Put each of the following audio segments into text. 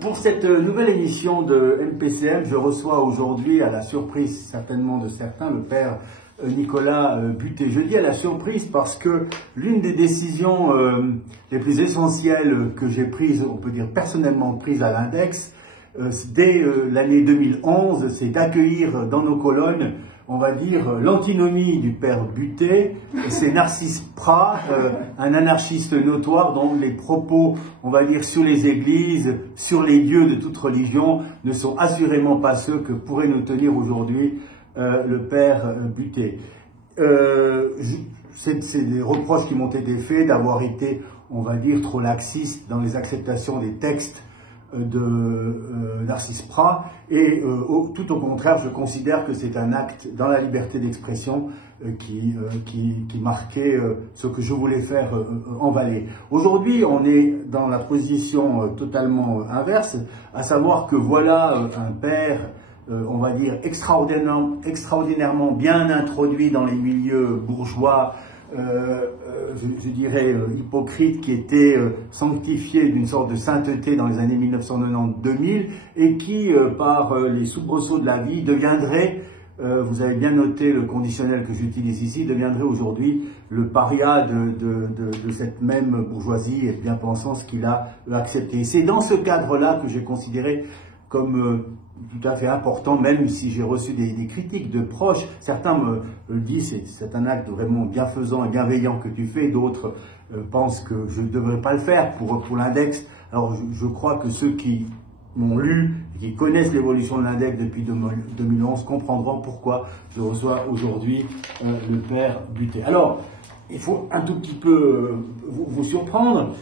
Pour cette nouvelle émission de MPCM, je reçois aujourd'hui, à la surprise certainement de certains, le père Nicolas Butet. Je dis à la surprise parce que l'une des décisions les plus essentielles que j'ai prises, on peut dire personnellement prises à l'Index, dès l'année 2011, c'est d'accueillir dans nos colonnes, on va dire, l'antinomie du père Butet. C'est Narcisse Prat, un anarchiste notoire dont les propos, on va dire, sur les églises, sur les dieux de toute religion, ne sont assurément pas ceux que pourrait nous tenir aujourd'hui le père Butet. C'est des reproches qui m'ont été faits d'avoir été, on va dire, trop laxiste dans les acceptations des textes de Narcisse Prat, et tout au contraire, je considère que c'est un acte dans la liberté d'expression qui marquait ce que je voulais faire en Valais. Aujourd'hui, on est dans la position totalement inverse, à savoir que voilà un père, on va dire, extraordinairement bien introduit dans les milieux bourgeois, je dirais hypocrite, qui était sanctifié d'une sorte de sainteté dans les années 1990-2000 et qui, par les soubresauts de la vie, deviendrait, vous avez bien noté le conditionnel que j'utilise ici, deviendrait aujourd'hui le paria de cette même bourgeoisie et bien-pensance qu'il a accepté. C'est dans ce cadre-là que j'ai considéré comme tout à fait important, même si j'ai reçu des critiques de proches. Certains me disent c'est un acte vraiment bienfaisant et bienveillant que tu fais, d'autres pensent que je ne devrais pas le faire pour l'Index. Alors je crois que ceux qui m'ont lu et qui connaissent l'évolution de l'Index depuis 2011 comprendront pourquoi je reçois aujourd'hui le père Butet. Alors, il faut un tout petit peu vous surprendre.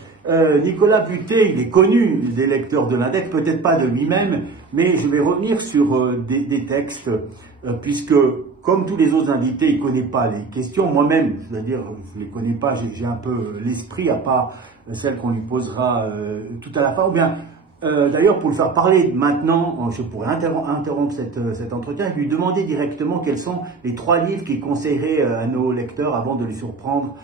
Nicolas Butet, il est connu des lecteurs de l'Index, peut-être pas de lui-même, mais je vais revenir sur des textes, puisque comme tous les autres invités, il ne connaît pas les questions. Moi-même, je veux dire, je ne les connais pas, j'ai un peu l'esprit, à part celle qu'on lui posera tout à la fin. Ou bien, d'ailleurs, pour le faire parler maintenant, je pourrais interrompre cet entretien et lui demander directement quels sont les 3 livres qu'il conseillerait à nos lecteurs avant de les surprendre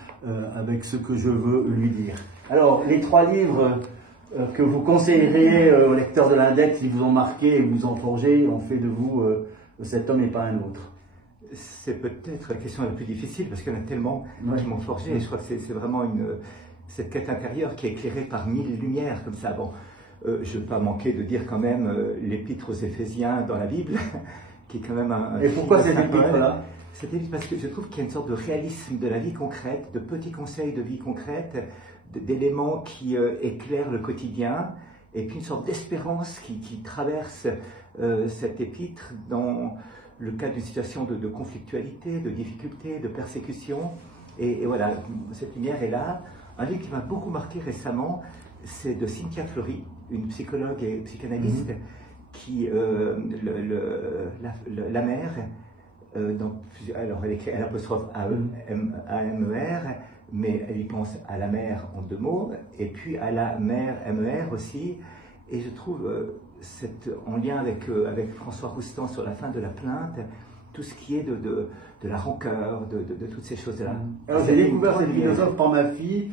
avec ce que je veux lui dire. Alors, les 3 livres que vous conseilleriez aux lecteurs de l'Index, ils vous ont marqué et vous ont forgé, ont fait de vous cet homme et pas un autre. C'est peut-être la question la plus difficile parce qu'il y en a tellement qui m'ont forgé, et je crois que c'est vraiment cette quête intérieure qui est éclairée par 1000 lumières comme ça. Bon, je ne vais pas manquer de dire quand même l'épître aux Éphésiens dans la Bible, qui est quand même un... Et pourquoi cet épître-là? Cet épître parce que je trouve qu'il y a une sorte de réalisme de la vie concrète, de petits conseils de vie concrète, d'éléments qui éclairent le quotidien, et puis une sorte d'espérance qui traverse cet épître dans le cas d'une situation de conflictualité, de difficulté, de persécution. Et voilà, cette lumière est là. Un livre qui m'a beaucoup marqué récemment, c'est de Cynthia Fleury, une psychologue et psychanalyste, qui, la mère, alors elle écrit l'apostrophe A-M-E-R, mais elle y pense à la mère en 2 mots, et puis à la mère M-E-R aussi, et je trouve, en lien avec François Roustan sur la fin de la plainte, tout ce qui est de la rancœur, de toutes ces choses-là. Alors j'ai découvert cette philosophe par ma fille,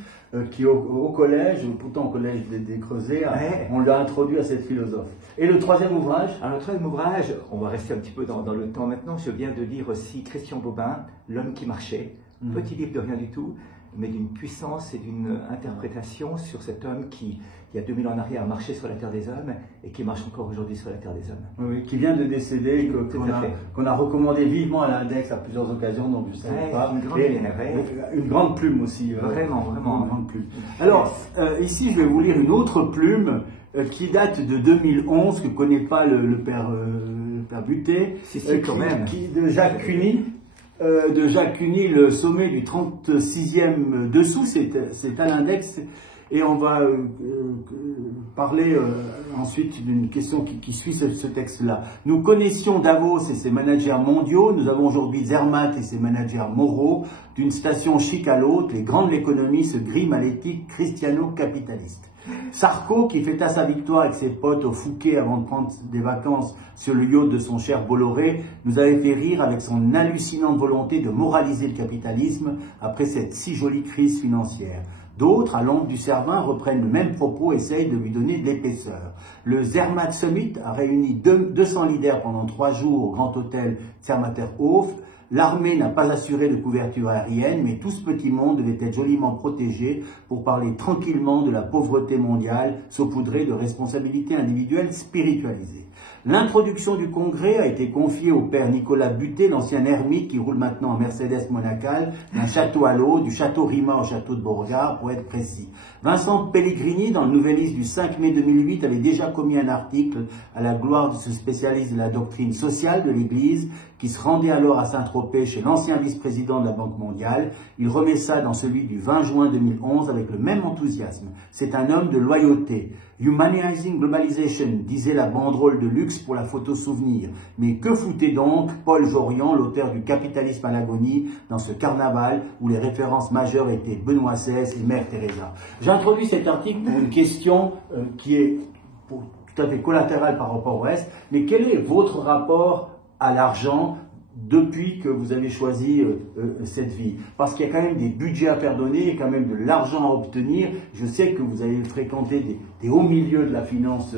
qui au collège, pourtant au collège des Creusets, on l'a introduit à cette philosophe. Et le 3e ouvrage? Alors le 3e ouvrage, on va rester un petit peu dans le temps maintenant, je viens de lire aussi Christian Bobin, L'homme qui marchait, petit livre de rien du tout, mais d'une puissance et d'une interprétation sur cet homme qui, il y a 2000 ans en arrière, a marché sur la terre des hommes et qui marche encore aujourd'hui sur la terre des hommes. Oui, qui vient de décéder, qu'on a recommandé vivement à l'Index à plusieurs occasions, donc je ne savais pas. Une grande plume aussi. Vraiment. Une grande plume. Alors, ici, je vais vous lire une autre plume qui date de 2011, que ne connaît pas le père Butet, quand même. De Jacques Cuny. Le sommet du 36e dessous, c'est à l'Index, et on va parler ensuite d'une question qui suit ce texte-là. Nous connaissions Davos et ses managers mondiaux, nous avons aujourd'hui Zermatt et ses managers moraux, d'une station chic à l'autre, les grands de l'économie se griment à l'éthique christiano-capitaliste. Sarko, qui fêta sa victoire avec ses potes au Fouquet avant de prendre des vacances sur le yacht de son cher Bolloré, nous avait fait rire avec son hallucinante volonté de moraliser le capitalisme après cette si jolie crise financière. D'autres, à l'ombre du Cervin, reprennent le même propos et essayent de lui donner de l'épaisseur. Le Zermatt Summit a réuni 200 leaders pendant 3 jours au grand hôtel Zermatterhof. L'armée n'a pas assuré de couverture aérienne, mais tout ce petit monde devait être joliment protégé pour parler tranquillement de la pauvreté mondiale, saupoudrée de responsabilités individuelles spiritualisées. L'introduction du congrès a été confiée au père Nicolas Butet, l'ancien ermite qui roule maintenant en Mercedes monacale, d'un château à l'autre, du château Rima au château de Beauregard, pour être précis. Vincent Pellegrini, dans le Nouvelliste du 5 mai 2008, avait déjà commis un article à la gloire de ce spécialiste de la doctrine sociale de l'Église, qui se rendait alors à Saint-Tropez chez l'ancien vice-président de la Banque mondiale. Il remet ça dans celui du 20 juin 2011 avec le même enthousiasme. C'est un homme de loyauté. Humanizing Globalization, disait la banderole de luxe pour la photo souvenir. Mais que foutait donc Paul Jorian, l'auteur du Capitalisme à l'agonie, dans ce carnaval où les références majeures étaient Benoît XVI et Mère Teresa? J'introduis cet article pour une question qui est tout à fait collatérale par rapport au reste, mais quel est votre rapport à l'argent depuis que vous avez choisi cette vie? Parce qu'il y a quand même des budgets à faire donner, il y a quand même de l'argent à obtenir. Je sais que vous avez fréquenté des hauts milieux de la finance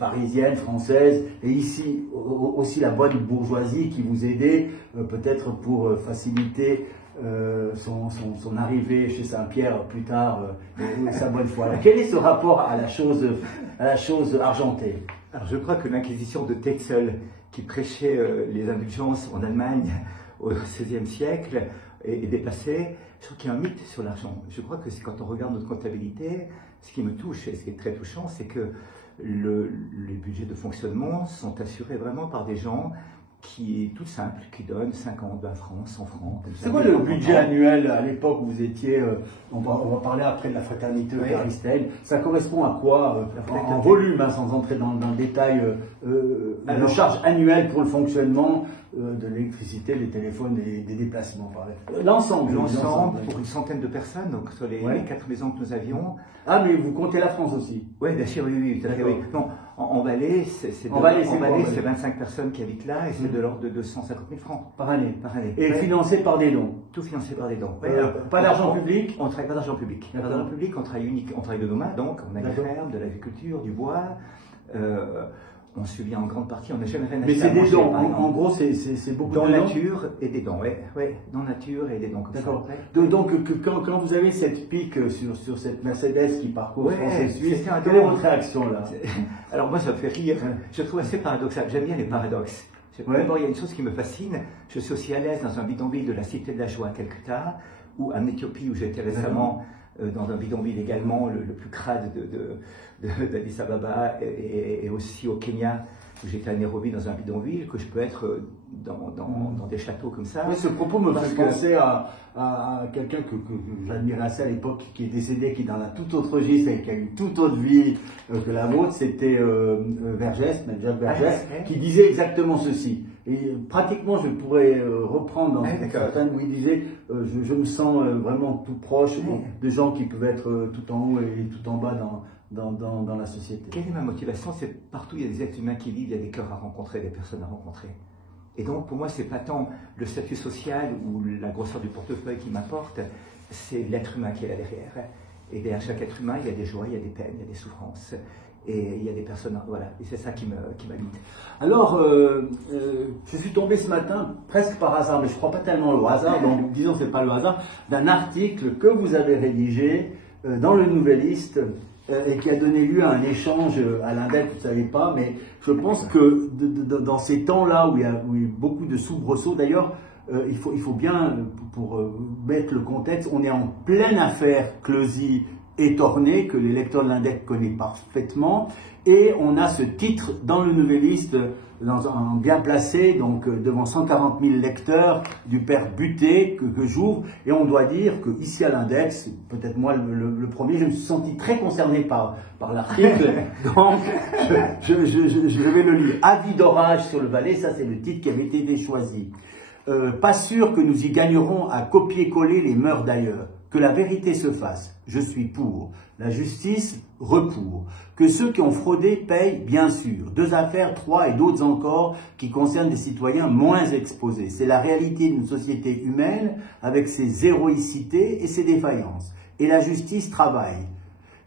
parisienne, française, et ici aussi la bonne bourgeoisie qui vous aidait, peut-être pour faciliter son arrivée chez Saint-Pierre plus tard, sa bonne foi. Alors, quel est ce rapport à la chose argentée? Alors, je crois que l'inquisition de Tetzel, qui prêchait les indulgences en Allemagne au XVIe siècle, est dépassée. Je trouve qu'il y a un mythe sur l'argent. Je crois que c'est quand on regarde notre comptabilité, ce qui me touche et ce qui est très touchant, c'est que les budgets de fonctionnement sont assurés vraiment par des gens qui est toute simple, qui donne 50, 20 francs, 100 francs. C'est quoi le budget annuel à l'époque où vous étiez, on va parler après de la fraternité eucharistique, ça correspond à quoi en volume, hein, sans entrer dans le détail, de charge annuelle pour le fonctionnement de l'électricité, des téléphones, des déplacements, l'ensemble pour une centaine de personnes, donc sur les 4 maisons que nous avions. Ah, mais vous comptez la France aussi? Oui, bien sûr, oui, tout à fait, oui. Non, en Valais, c'est 25 personnes qui habitent là et c'est de l'ordre de 250 000 francs. Par année. Et financé par des dons? Tout financé par des dons. Pas d'argent public? On ne travaille pas d'argent public. Pas d'argent public, on travaille de nos mains, donc on a des fermes, de l'agriculture, du bois. On subit en grande partie, on n'a jamais rien acheté. Mais c'est des dons, en gros, c'est beaucoup de dons. Dans nature et des dons, oui. Dans nature et des dons comme ça. D'accord. Donc, quand vous avez cette pique sur cette Mercedes qui parcourt France et Suisse, quelle est votre réaction là? Alors moi, ça me fait rire. Je trouve assez paradoxal. J'aime bien les paradoxes. D'abord, il y a une chose qui me fascine. Je suis aussi à l'aise dans un bidonville de la Cité de la Joie à Calcutta, ou en Éthiopie, où j'ai été récemment dans un bidonville également, le plus crade d'Addis Ababa, et aussi au Kenya, où j'étais à Nairobi dans un bidonville, que je peux être dans des châteaux comme ça. Oui, ce propos me fait penser à quelqu'un que j'admirais assez à l'époque, qui est décédé, qui est dans la toute autre registre et qui a une toute autre vie que la vôtre, c'était Vergès, Jacques Vergès, qui disait exactement ceci. Et pratiquement, je pourrais reprendre dans cette certaine où il disait je me sens vraiment tout proche de gens qui peuvent être tout en haut et tout en bas dans la société. Quelle est ma motivation? C'est partout il y a des êtres humains qui vivent, il y a des cœurs à rencontrer, des personnes à rencontrer. Et donc pour moi, c'est pas tant le statut social ou la grosseur du portefeuille qui m'apporte, c'est l'être humain qui est là derrière. Et derrière chaque être humain, il y a des joies, il y a des peines, il y a des souffrances. Et il y a des personnes, voilà, et c'est ça qui m'habite. Alors, je suis tombé ce matin, presque par hasard, mais je ne crois pas tellement au hasard, donc disons que ce n'est pas le hasard, d'un article que vous avez rédigé dans le Nouvelliste et qui a donné lieu à un échange à l'Index, vous ne savez pas, mais je pense que dans ces temps-là où il y a beaucoup de soubresauts, d'ailleurs, il faut bien, pour mettre le contexte, on est en pleine affaire Closy et Torné, que les lecteurs de l'Index connaissent parfaitement, et on a ce titre dans le Nouvelliste, bien placé, donc devant 140 000 lecteurs, du père Butet, que j'ouvre, et on doit dire que ici à l'Index, peut-être moi le premier, je me suis senti très concerné par l'article, donc je vais le lire. Avis d'orage sur le Valais, ça c'est le titre qui avait été choisi. Pas sûr que nous y gagnerons à copier-coller les mœurs d'ailleurs. Que la vérité se fasse, je suis pour. La justice, repour. Que ceux qui ont fraudé payent, bien sûr. 2 affaires, 3 et d'autres encore qui concernent des citoyens moins exposés. C'est la réalité d'une société humaine avec ses héroïcités et ses défaillances. et la justice travaillent.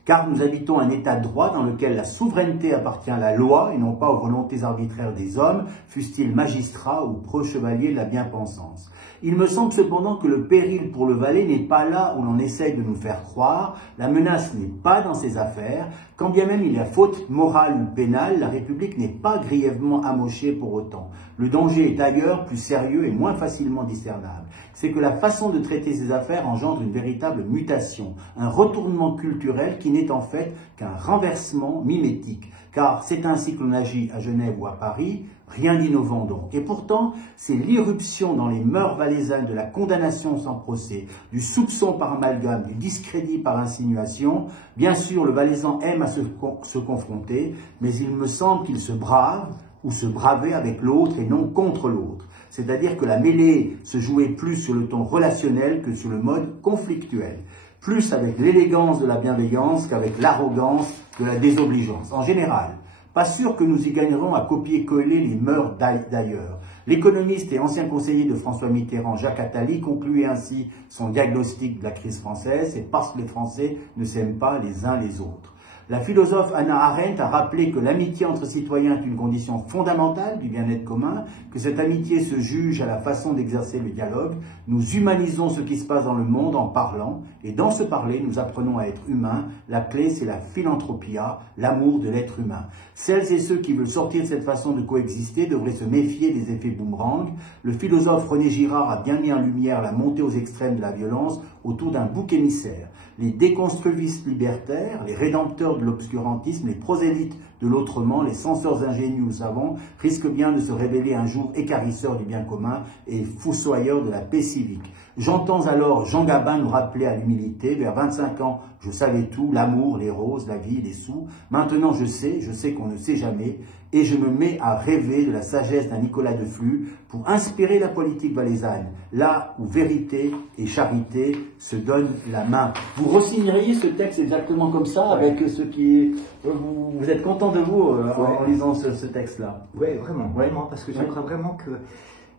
Car nous habitons un état de droit dans lequel la souveraineté appartient à la loi et non pas aux volontés arbitraires des hommes, fussent-ils magistrats ou pro-chevaliers de la bien-pensance. Il me semble cependant que le péril pour le Valais n'est pas là où l'on essaye de nous faire croire, la menace n'est pas dans ses affaires, quand bien même il y a faute morale ou pénale, la République n'est pas grièvement amochée pour autant. Le danger est ailleurs, plus sérieux et moins facilement discernable. C'est que la façon de traiter ces affaires engendre une véritable mutation, un retournement culturel qui n'est en fait qu'un renversement mimétique. Car c'est ainsi que l'on agit à Genève ou à Paris, rien d'innovant donc. Et pourtant, c'est l'irruption dans les mœurs valaisannes de la condamnation sans procès, du soupçon par amalgame, du discrédit par insinuation. Bien sûr, le Valaisan aime à se confronter, mais il me semble qu'il se brave ou se bravait avec l'autre et non contre l'autre. C'est-à-dire que la mêlée se jouait plus sur le ton relationnel que sur le mode conflictuel. Plus avec l'élégance de la bienveillance qu'avec l'arrogance de la désobligeance. En général, pas sûr que nous y gagnerons à copier-coller les mœurs d'ailleurs. L'économiste et ancien conseiller de François Mitterrand, Jacques Attali, concluait ainsi son diagnostic de la crise française, c'est parce que les Français ne s'aiment pas les uns les autres. La philosophe Hannah Arendt a rappelé que l'amitié entre citoyens est une condition fondamentale du bien-être commun, que cette amitié se juge à la façon d'exercer le dialogue. Nous humanisons ce qui se passe dans le monde en parlant, et dans ce parler, nous apprenons à être humains. La clé, c'est la philanthropia, l'amour de l'être humain. Celles et ceux qui veulent sortir de cette façon de coexister devraient se méfier des effets boomerang. Le philosophe René Girard a bien mis en lumière la montée aux extrêmes de la violence autour d'un bouc émissaire. Les déconstruivistes libertaires, les rédempteurs de l'obscurantisme, les prosélytes de l'autrement, les censeurs ingénus ou savants, risquent bien de se révéler un jour équarrisseurs du bien commun et fossoyeurs de la paix civique. J'entends alors Jean Gabin nous rappeler à l'humilité. Vers 25 ans, je savais tout, l'amour, les roses, la vie, les sous. Maintenant, je sais qu'on ne sait jamais, et je me mets à rêver de la sagesse d'un Nicolas de Flux pour inspirer la politique valaisanne, là où vérité et charité se donnent la main. Vous re-signeriez ce texte exactement comme ça, avec ce qui est... Vous êtes content de vous en lisant ce texte-là? Oui, vraiment, parce que je crois vraiment que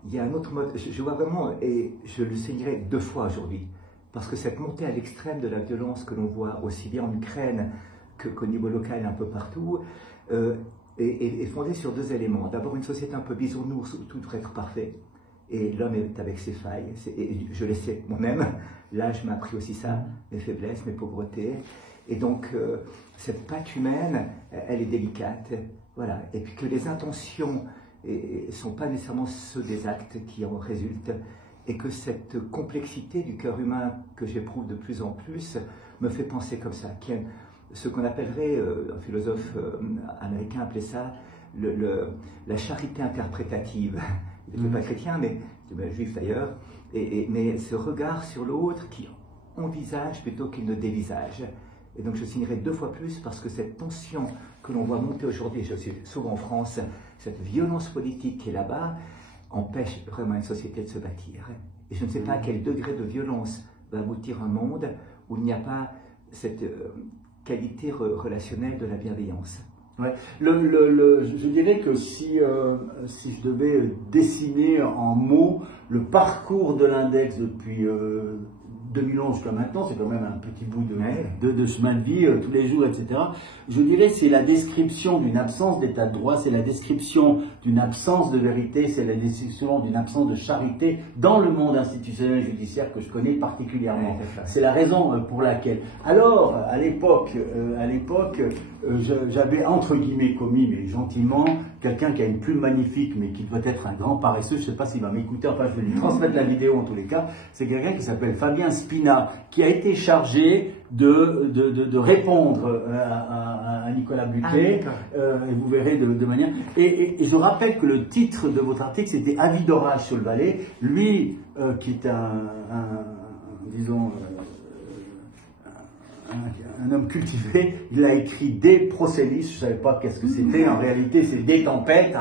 il y a un autre mode, je vois vraiment, et je le signerai 2 fois aujourd'hui, parce que cette montée à l'extrême de la violence que l'on voit aussi bien en Ukraine qu'au niveau local un peu partout, est fondée sur 2 éléments. D'abord, une société un peu bisounours où tout devrait être parfait, et l'homme est avec ses failles, et je le sais moi-même, l'âge m'a appris aussi ça, mes faiblesses, mes pauvretés, et donc cette patte humaine, elle est délicate, voilà, et puis que les intentions ne sont pas nécessairement ceux des actes qui en résultent, et que cette complexité du cœur humain que j'éprouve de plus en plus me fait penser comme ça, ce qu'on appellerait, un philosophe américain appelait ça la charité interprétative. Il n'était pas chrétien, mais juif d'ailleurs, mais ce regard sur l'autre qui envisage plutôt qu'il ne dévisage. Et donc je signerai 2 fois plus parce que cette tension que l'on voit monter aujourd'hui, je suis souvent en France, cette violence politique qui est là-bas, empêche vraiment une société de se bâtir. Et je ne sais pas à quel degré de violence va aboutir un monde où il n'y a pas cette qualité relationnelle de la bienveillance. Ouais. Je dirais que si je devais dessiner en mots le parcours de l'index depuis 2011 jusqu'à maintenant, c'est quand même un petit bout de chemin de vie, tous les jours, etc. Je dirais c'est la description d'une absence d'état de droit, c'est la description d'une absence de vérité, c'est la description d'une absence de charité dans le monde institutionnel et judiciaire que je connais particulièrement. C'est la raison pour laquelle. Alors, à l'époque, j'avais entre guillemets commis, mais gentiment, quelqu'un qui a une plume magnifique, mais qui doit être un grand paresseux, je ne sais pas s'il va m'écouter, enfin je vais lui transmettre la vidéo en tous les cas, c'est quelqu'un qui s'appelle Fabien Spina, qui a été chargé de répondre à Nicolas Buquet, et vous verrez de manière... Et je rappelle que le titre de votre article, c'était « Avis d'orage sur le Valais ». Lui, qui est disons... un homme cultivé, il a écrit des procédés, je ne savais pas qu'est-ce que c'était, en réalité c'est des tempêtes,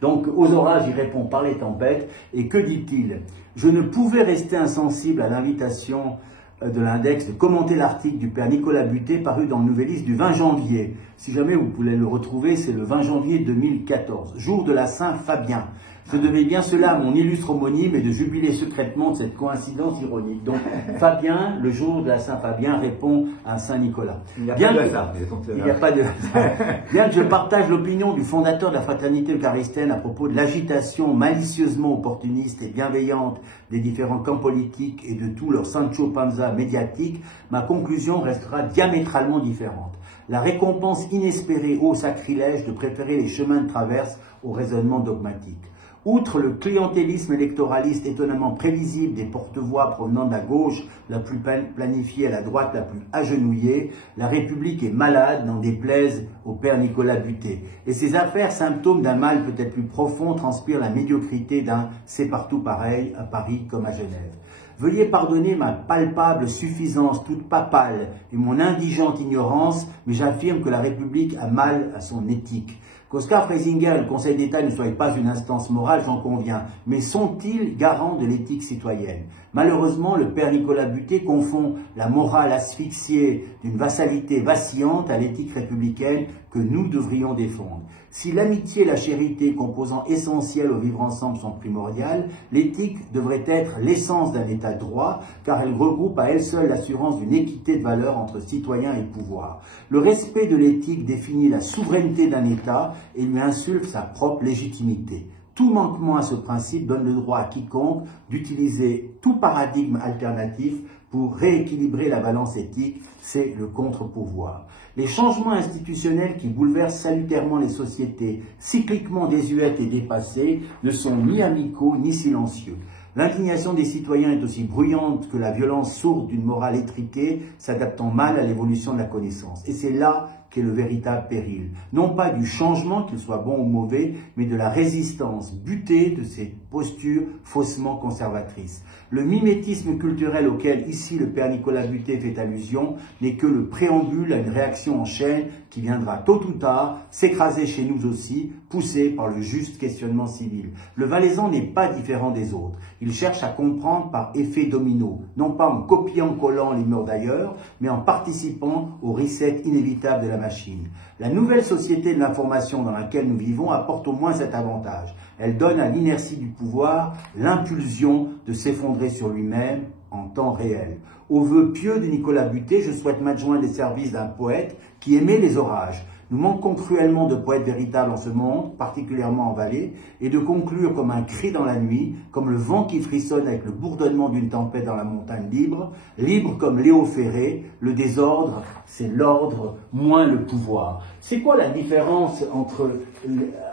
donc aux orages il répond par les tempêtes, et que dit-il? Je ne pouvais rester insensible à l'invitation de l'index de commenter l'article du père Nicolas Buquet paru dans le Nouvelliste du 20 janvier. Si jamais vous voulez le retrouver, c'est le 20 janvier 2014, jour de la Saint-Fabien. Ce devait bien cela, mon illustre homonyme, et de jubiler secrètement de cette coïncidence ironique. Donc, Fabien, le jour de la Saint-Fabien, répond à Saint-Nicolas. Il n'y a pas de hasard. Il n'y a pas de hasard. Bien que je partage l'opinion du fondateur de la fraternité eucharistienne à propos de l'agitation malicieusement opportuniste et bienveillante des différents camps politiques et de tout leur Sancho Panza médiatique, ma conclusion restera diamétralement différente. La récompense inespérée au sacrilège de préférer les chemins de traverse au raisonnement dogmatique. Outre le clientélisme électoraliste étonnamment prévisible des porte-voix provenant de la gauche la plus planifiée à la droite la plus agenouillée, la République est malade, n'en déplaise au père Nicolas Butet. Et ces affaires, symptômes d'un mal peut-être plus profond, transpirent la médiocrité d'un « c'est partout pareil » à Paris comme à Genève. Veuillez pardonner ma palpable suffisance toute papale et mon indigente ignorance, mais j'affirme que la République a mal à son éthique. Qu'Oscar Freisinger et le Conseil d'État ne soient pas une instance morale, j'en conviens, mais sont-ils garants de l'éthique citoyenne? Malheureusement, le père Nicolas Butet confond la morale asphyxiée d'une vassalité vacillante à l'éthique républicaine que nous devrions défendre. Si l'amitié et la charité, composants essentiels au vivre ensemble, sont primordiales, l'éthique devrait être l'essence d'un État de droit, car elle regroupe à elle seule l'assurance d'une équité de valeurs entre citoyens et pouvoir. Le respect de l'éthique définit la souveraineté d'un État et lui insuffle sa propre légitimité. Tout manquement à ce principe donne le droit à quiconque d'utiliser tout paradigme alternatif pour rééquilibrer la balance éthique, c'est le contre-pouvoir. Les changements institutionnels qui bouleversent salutairement les sociétés, cycliquement désuètes et dépassées, ne sont ni amicaux ni silencieux. L'indignation des citoyens est aussi bruyante que la violence sourde d'une morale étriquée, s'adaptant mal à l'évolution de la connaissance. Et c'est là qu'est le véritable péril. Non pas du changement, qu'il soit bon ou mauvais, mais de la résistance butée de ces postures faussement conservatrices. Le mimétisme culturel auquel ici le père Nicolas Butet fait allusion n'est que le préambule à une réaction en chaîne qui viendra tôt ou tard s'écraser chez nous aussi, poussée par le juste questionnement civil. Le Valaisan n'est pas différent des autres. Il cherche à comprendre par effet domino, non pas en copiant-collant les mœurs d'ailleurs, mais en participant au reset inévitable de la machine. La nouvelle société de l'information dans laquelle nous vivons apporte au moins cet avantage. Elle donne à l'inertie du pouvoir l'impulsion de s'effondrer sur lui-même en temps réel. Au vœu pieux de Nicolas Butet, je souhaite m'adjoindre les services d'un poète qui aimait les orages. Nous manquons cruellement de poètes véritables en ce monde, particulièrement en Valais, et de conclure comme un cri dans la nuit, comme le vent qui frissonne avec le bourdonnement d'une tempête dans la montagne libre, libre comme Léo Ferré, le désordre, c'est l'ordre, moins le pouvoir. C'est quoi la différence entre,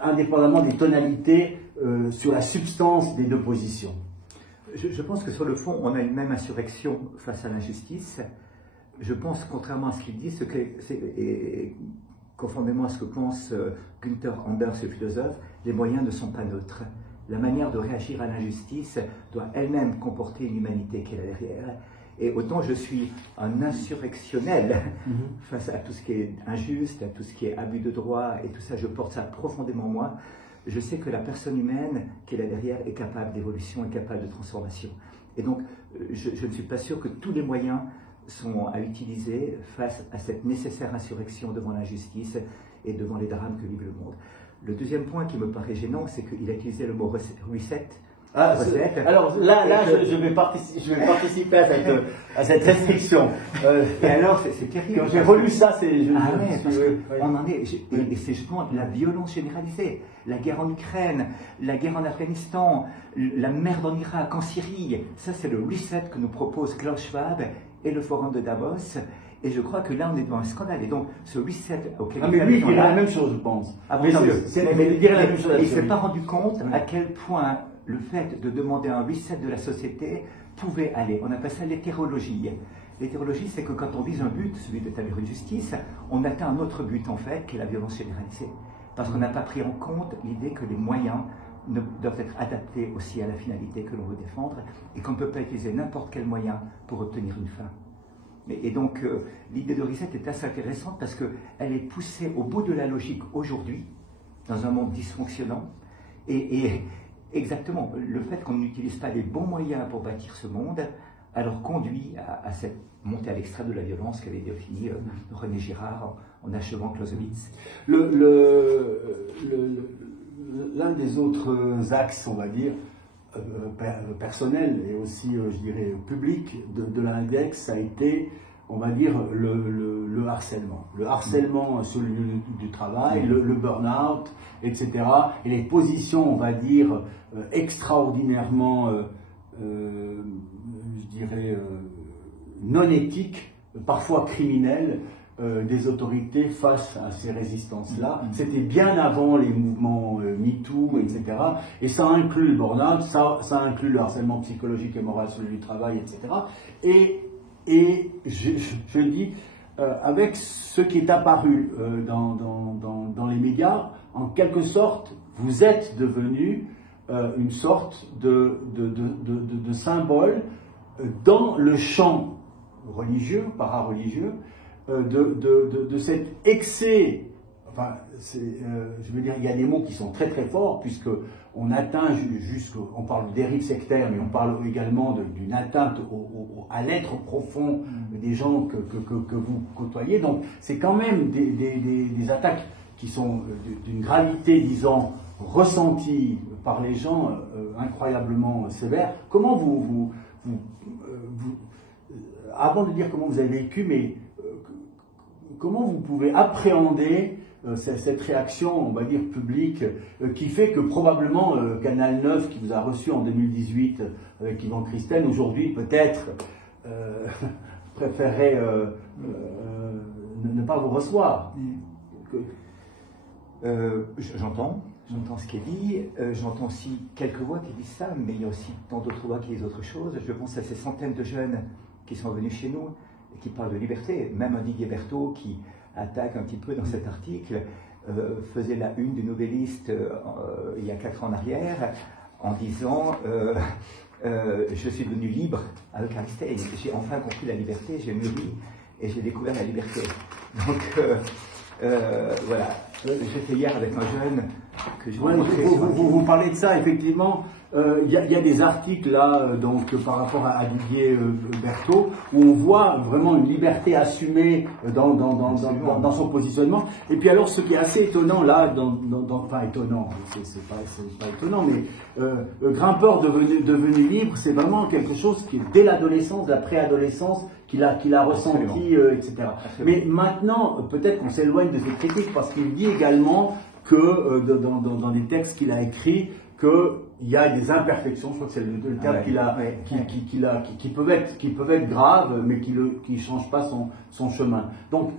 indépendamment des tonalités, sur la substance des deux positions? Je pense que sur le fond, on a une même insurrection face à l'injustice. Je pense, contrairement à ce qu'il dit, conformément à ce que pense Günther Anders, le philosophe, les moyens ne sont pas neutres. La manière de réagir à l'injustice doit elle-même comporter une humanité qui est là derrière. Et autant je suis un insurrectionnel face à tout ce qui est injuste, à tout ce qui est abus de droit, et tout ça, je porte ça profondément en moi. Je sais que la personne humaine qui est là derrière est capable d'évolution, est capable de transformation. Et donc, je ne suis pas sûr que tous les moyens sont à utiliser face à cette nécessaire insurrection devant l'injustice et devant les drames que vive le monde. Le deuxième point qui me paraît gênant, c'est qu'il a utilisé le mot reset. Alors là, je vais participer à cette restriction. Et alors, c'est terrible. Quand j'ai relu ça, c'est... On en est... Et c'est justement la violence généralisée. La guerre en Ukraine, la guerre en Afghanistan, la merde en Irak, en Syrie. Ça, c'est le reset que nous propose Klaus Schwab et le Forum de Davos. Et je crois que là, on est devant un scandale. Et donc, ce reset auquel... Ah, mais lui, il dirait la même chose, je pense. Ah, mais il dirait la même chose. Il ne s'est pas rendu compte à quel point le fait de demander un reset de la société pouvait aller. On appelle ça l'hétérologie. L'hétérologie, c'est que quand on vise un but, celui d'établir une justice, on atteint un autre but, en fait, qui est la violence généralisée. Parce qu'on n'a pas pris en compte l'idée que les moyens doivent être adaptés aussi à la finalité que l'on veut défendre, et qu'on ne peut pas utiliser n'importe quel moyen pour obtenir une fin. Et donc, l'idée de reset est assez intéressante parce qu'elle est poussée au bout de la logique aujourd'hui, dans un monde dysfonctionnant, et exactement, le fait qu'on n'utilise pas les bons moyens pour bâtir ce monde, alors conduit à cette montée à l'extrême de la violence qu'avait défini René Girard en achevant Clausewitz. l'un des autres axes, on va dire, personnel et aussi, je dirais, public de l'index, ça a été, on va dire, le harcèlement. Le harcèlement sur le lieu du travail, le burn-out, etc. Et les positions, on va dire, extraordinairement, je dirais, non éthiques, parfois criminelles, des autorités face à ces résistances-là. C'était bien avant les mouvements MeToo, etc. Et ça inclut le burn-out, ça inclut le harcèlement psychologique et moral sur le lieu du travail, etc. Et je dis, avec ce qui est apparu dans les médias, en quelque sorte, vous êtes devenu une sorte de symbole dans le champ religieux, para-religieux, de cet excès, enfin, je veux dire, il y a des mots qui sont très très forts, puisque on atteint on parle de dérive sectaire, mais on parle également d'une atteinte à l'être profond des gens que vous côtoyez. Donc c'est quand même des attaques qui sont d'une gravité, disons, ressentie par les gens incroyablement sévère. Comment vous avant de dire comment vous avez vécu, mais comment vous pouvez appréhender cette réaction, on va dire, publique, qui fait que probablement Canal 9, qui vous a reçu en 2018 avec Yvan Christen, aujourd'hui peut-être préférerait ne pas vous recevoir. J'entends ce qui est dit, j'entends aussi quelques voix qui disent ça, mais il y a aussi tant d'autres voix qui disent autre chose. Je pense à ces centaines de jeunes qui sont venus chez nous et qui parlent de liberté. Même un Didier Berthaud qui attaque un petit peu dans cet article, faisait la une du Nouvelliste il y a 4 ans en arrière, en disant je suis devenu libre à l'Eucharistie, j'ai enfin compris la liberté, j'ai mûri et j'ai découvert la liberté. Donc voilà, j'étais hier avec un jeune que je rencontrais. Vous parlez de ça, effectivement. Il y a des articles là, donc par rapport à Didier Berthaud, où on voit vraiment une liberté assumée dans son positionnement. Et puis alors, ce qui est assez étonnant là, enfin étonnant, c'est pas étonnant, mais grimpeur devenu libre, c'est vraiment quelque chose qui est dès l'adolescence, la préadolescence, qu'il a ressenti, etc. Mais maintenant, peut-être qu'on s'éloigne de cette critique, parce qu'il dit également que dans des textes qu'il a écrits, qu'il y a des imperfections, je crois que c'est le terme qui peuvent être graves, mais qui ne changent pas son chemin. Donc,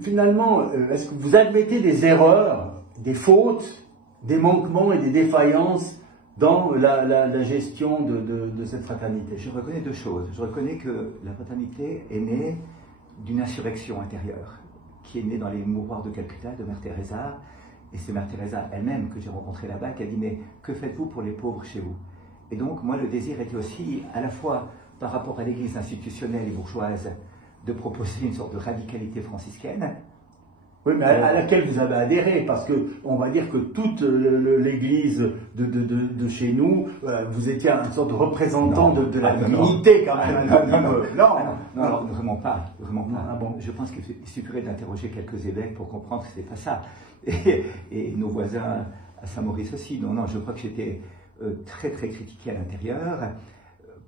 finalement, est-ce que vous admettez des erreurs, des fautes, des manquements et des défaillances dans la gestion de cette fraternité? Je reconnais 2 choses. Je reconnais que la fraternité est née d'une insurrection intérieure, qui est née dans les mouroirs de Calcutta, de Mère Teresa. Et c'est Mère Teresa elle-même que j'ai rencontrée là-bas qui a dit « Mais que faites-vous pour les pauvres chez vous ?» Et donc, moi, le désir était aussi, à la fois par rapport à l'Église institutionnelle et bourgeoise, de proposer une sorte de radicalité franciscaine. Oui, mais à laquelle vous avez adhéré, parce que on va dire que toute l'Église de chez nous, vous étiez une sorte de représentant de la divinité quand même. Non, vraiment pas. Ah bon. Je pense qu'il suffirait d'interroger quelques évêques pour comprendre que ce n'est pas ça. Et nos voisins à Saint-Maurice aussi. Non, je crois que j'étais très très critiqué à l'intérieur,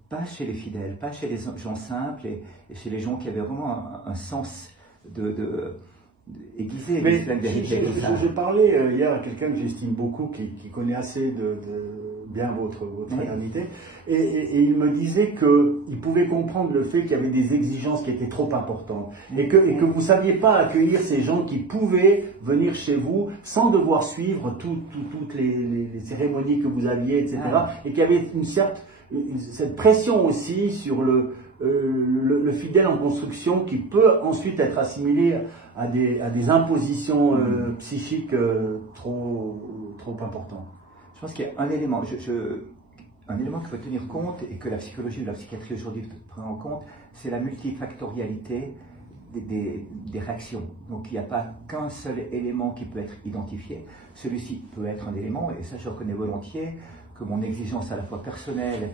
pas chez les fidèles, pas chez les gens simples et chez les gens qui avaient vraiment un sens aiguisé. Mais je parlais hier à quelqu'un que j'estime beaucoup, qui connaît assez bien votre fraternité, et il me disait qu'il pouvait comprendre le fait qu'il y avait des exigences qui étaient trop importantes, et que vous ne saviez pas accueillir ces gens qui pouvaient venir chez vous sans devoir suivre toutes les cérémonies que vous aviez, etc. Et qu'il y avait cette pression aussi sur le fidèle en construction, qui peut ensuite être assimilé à des impositions psychiques trop importantes. Je pense qu'il y a un élément, un élément qu'il faut tenir compte et que la psychologie ou la psychiatrie aujourd'hui prend en compte, c'est la multifactorialité des réactions. Donc il n'y a pas qu'un seul élément qui peut être identifié. Celui-ci peut être un élément, et ça je reconnais volontiers que mon exigence à la fois personnelle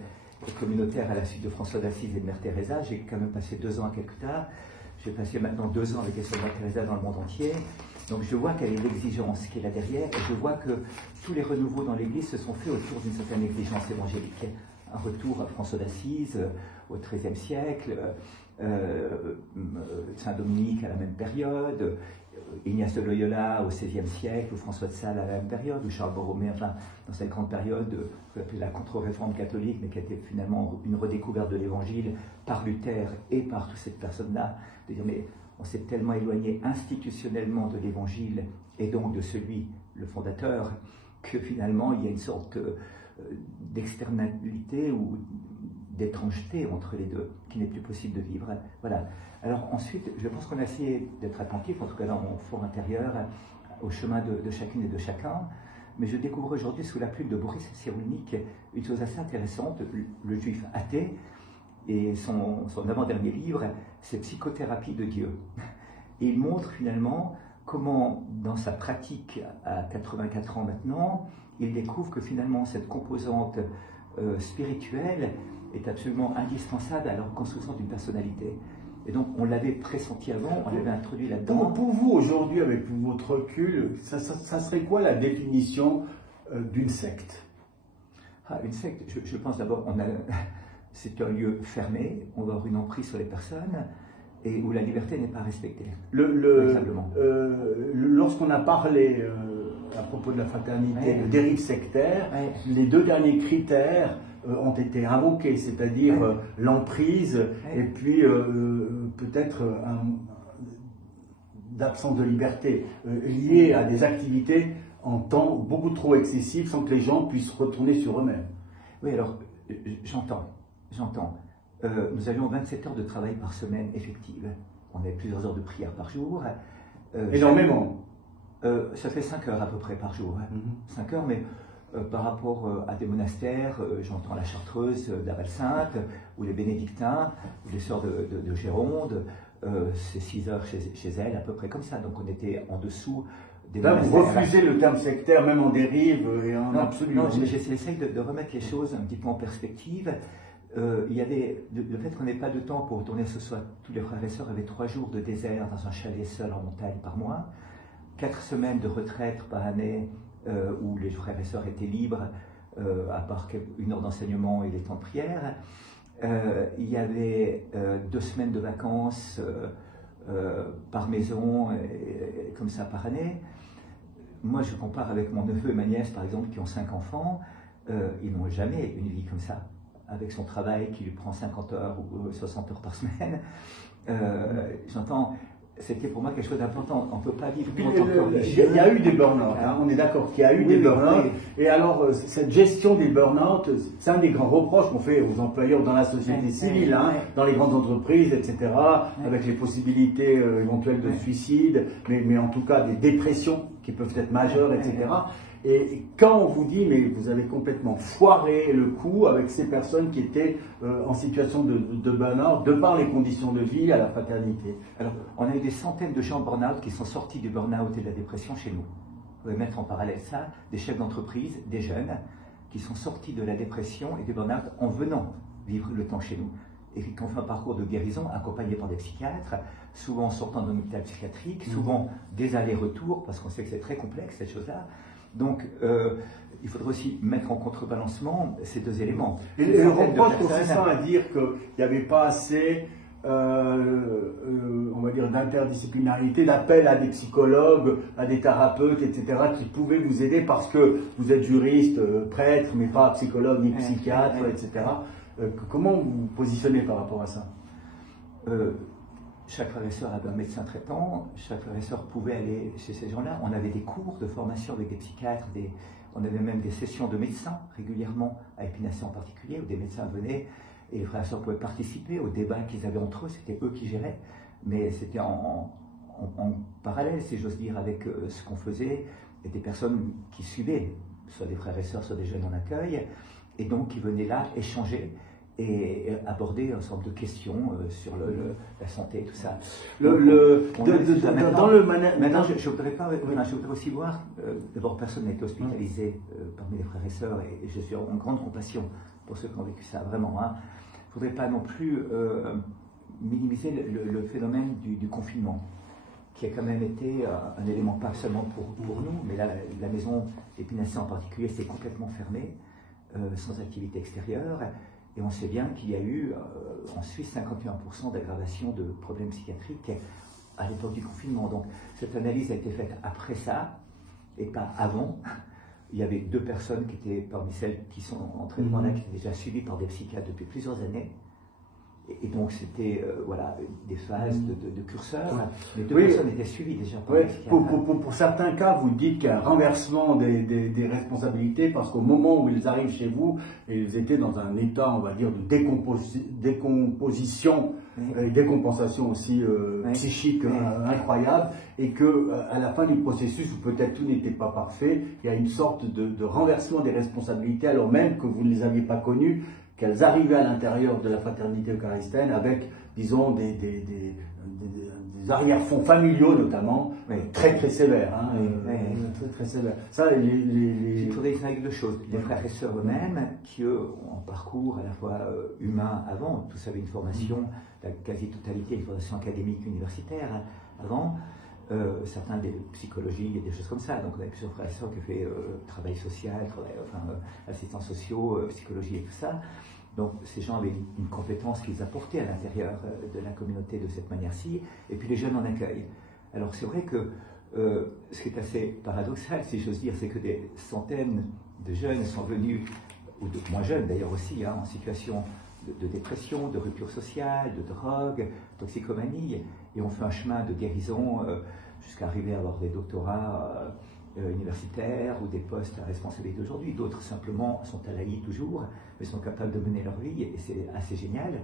et communautaire à la suite de François d'Assise et de Mère Teresa, j'ai quand même passé 2 ans à Calcutta, j'ai passé maintenant 2 ans avec les soeurs de Mère Teresa dans le monde entier, Donc je vois quelle est l'exigence qui est là derrière, et je vois que tous les renouveaux dans l'Église se sont faits autour d'une certaine exigence évangélique. Un retour à François d'Assise au XIIIe siècle, Saint Dominique à la même période, Ignace de Loyola au XVIe siècle, ou François de Sales à la même période, ou Charles Borromée, enfin, dans cette grande période qu'on appelle la contre-réforme catholique, mais qui a été finalement une redécouverte de l'Évangile par Luther et par toutes ces personnes-là, de dire mais on s'est tellement éloigné institutionnellement de l'Évangile et donc de celui, le fondateur, que finalement il y a une sorte d'externalité ou d'étrangeté entre les deux, qui n'est plus possible de vivre. Voilà. Alors ensuite, je pense qu'on a essayé d'être attentif, en tout cas dans mon fort intérieur, au chemin de chacune et de chacun, mais je découvre aujourd'hui, sous la plume de Boris Cyrulnik, une chose assez intéressante, le juif athée, et son avant-dernier livre, c'est Psychothérapie de Dieu. Et il montre finalement comment, dans sa pratique à 84 ans maintenant, il découvre que finalement cette composante spirituelle est absolument indispensable à la reconstruction d'une personnalité. Et donc on l'avait pressenti avant, on l'avait introduit là-dedans. Pour vous aujourd'hui, avec votre recul, ça serait quoi la définition d'une secte? Une secte, je pense d'abord, c'est un lieu fermé, on va avoir une emprise sur les personnes, et où la liberté n'est pas respectée. Lorsqu'on a parlé à propos de la fraternité, de dérive sectaire, les deux derniers critères ont été invoqués, c'est-à-dire l'emprise et puis peut-être l'absence de liberté liée à des activités en temps beaucoup trop excessif sans que les gens puissent retourner sur eux-mêmes. Oui, alors j'entends. Nous avions 27 heures de travail par semaine effective. On avait plusieurs heures de prière par jour. Énormément. Ça fait 5 heures à peu près par jour. 5 heures, mais par rapport à des monastères, j'entends la Chartreuse d'Aval-Sainte, ou les Bénédictins, ou les Sœurs de Géronde, c'est 6 heures chez elles, à peu près comme ça. Donc on était en dessous des là, monastères. Vous refusez le terme sectaire, même en dérive et en absolu. Non, j'essaie de remettre les choses un petit peu en perspective. Il y avait le fait qu'on n'ait pas de temps pour retourner ce soir. Tous les frères et sœurs avaient 3 jours de désert dans un chalet seul en montagne par mois, 4 semaines de retraite par année où les frères et sœurs étaient libres, à part 1 heure d'enseignement et les temps de prière. Il y avait 2 semaines de vacances par maison, et comme ça par année. Moi, je compare avec mon neveu et ma nièce, par exemple, qui ont 5 enfants. Ils n'ont jamais une vie comme ça, avec son travail qui lui prend 50 heures ou 60 heures par semaine. J'entends, c'était pour moi quelque chose d'important. On ne peut pas vivre en tant que religieux. Il y a eu des burn-out, on est d'accord qu'il y a eu des burn-out. Oui. Et alors, cette gestion des burn-out, c'est un des grands reproches qu'on fait aux employeurs dans la société civile, dans les grandes entreprises, etc., avec les possibilités éventuelles de suicide, mais en tout cas des dépressions qui peuvent être majeures, etc. Et quand on vous dit, mais vous avez complètement foiré le coup avec ces personnes qui étaient en situation de burn-out, de par les conditions de vie à la fraternité. Alors, on a eu des centaines de gens en burn-out qui sont sortis du burn-out et de la dépression chez nous. Vous pouvez mettre en parallèle ça, des chefs d'entreprise, des jeunes, qui sont sortis de la dépression et du burn-out en venant vivre le temps chez nous. Et qui ont fait un parcours de guérison accompagné par des psychiatres, souvent en sortant d'un hôpital psychiatrique, souvent des allers-retours, parce qu'on sait que c'est très complexe cette chose-là. Donc, il faudrait aussi mettre en contrebalancement ces 2 éléments. Et le reproche consistant à dire qu'il n'y avait pas assez, on va dire, d'interdisciplinarité, d'appel à des psychologues, à des thérapeutes, etc., qui pouvaient vous aider parce que vous êtes juriste, prêtre, mais pas psychologue ni psychiatre, etc. Comment vous vous positionnez par rapport à ça? Chaque frère et sœur avait un médecin traitant, chaque frère et sœur pouvait aller chez ces gens-là. On avait des cours de formation avec des psychiatres, on avait même des sessions de médecins régulièrement, à Épinassé en particulier, où des médecins venaient et les frères et sœurs pouvaient participer aux débats qu'ils avaient entre eux, c'était eux qui géraient, mais c'était en parallèle, si j'ose dire, avec ce qu'on faisait, et des personnes qui suivaient, soit des frères et sœurs, soit des jeunes en accueil, et donc qui venaient là échanger et aborder un certain nombre de questions sur la santé et tout ça. Maintenant, je voudrais aussi voir, d'abord personne n'a été hospitalisé parmi les frères et sœurs, et je suis en grande compassion pour ceux qui ont vécu ça, vraiment. Je ne voudrais pas non plus minimiser le phénomène du confinement, qui a quand même été un élément pas seulement pour nous, mais là, la maison Épinassé en particulier s'est complètement fermée, sans activité extérieure. Et on sait bien qu'il y a eu en Suisse 51% d'aggravation de problèmes psychiatriques à l'époque du confinement. Donc cette analyse a été faite après ça et pas avant. Il y avait 2 personnes qui étaient parmi celles qui sont en traitement là, qui étaient déjà suivies par des psychiatres depuis plusieurs années. Et donc c'était voilà, des phases de curseur. Les 2 personnes étaient suivies déjà par des psychiatres. Pour certains cas, vous dites qu'il y a un renversement des responsabilités parce qu'au moment où ils arrivent chez vous, ils étaient dans un état, on va dire, de décomposition et décompensation aussi psychique incroyable, et que à la fin du processus, où peut-être tout n'était pas parfait, il y a une sorte de renversement des responsabilités alors même que vous ne les aviez pas connues, qu'elles arrivaient à l'intérieur de la fraternité eucharistienne avec, disons, des arrière-fonds familiaux notamment, très très sévères. Hein, très sévères. Ça, il faudrait distinguer 2 choses. Les frères et sœurs eux-mêmes, qui eux ont un parcours à la fois humain avant, tous avaient une formation, la quasi-totalité, une formation académique universitaire avant, certains des psychologies et des choses comme ça. Donc on avait plusieurs frères et sœurs qui ont fait travail social, assistants sociaux, psychologie et tout ça. Donc ces gens avaient une compétence qu'ils apportaient à l'intérieur de la communauté de cette manière-ci, et puis les jeunes en accueil. Alors c'est vrai que ce qui est assez paradoxal, si j'ose dire, c'est que des centaines de jeunes sont venus, ou de moins jeunes d'ailleurs aussi, hein, en situation de dépression, de rupture sociale, de drogue, toxicomanie, et on fait un chemin de guérison jusqu'à arriver à avoir des doctorats universitaires ou des postes à responsabilité aujourd'hui. D'autres simplement sont à l'AI toujours, mais sont capables de mener leur vie, et c'est assez génial,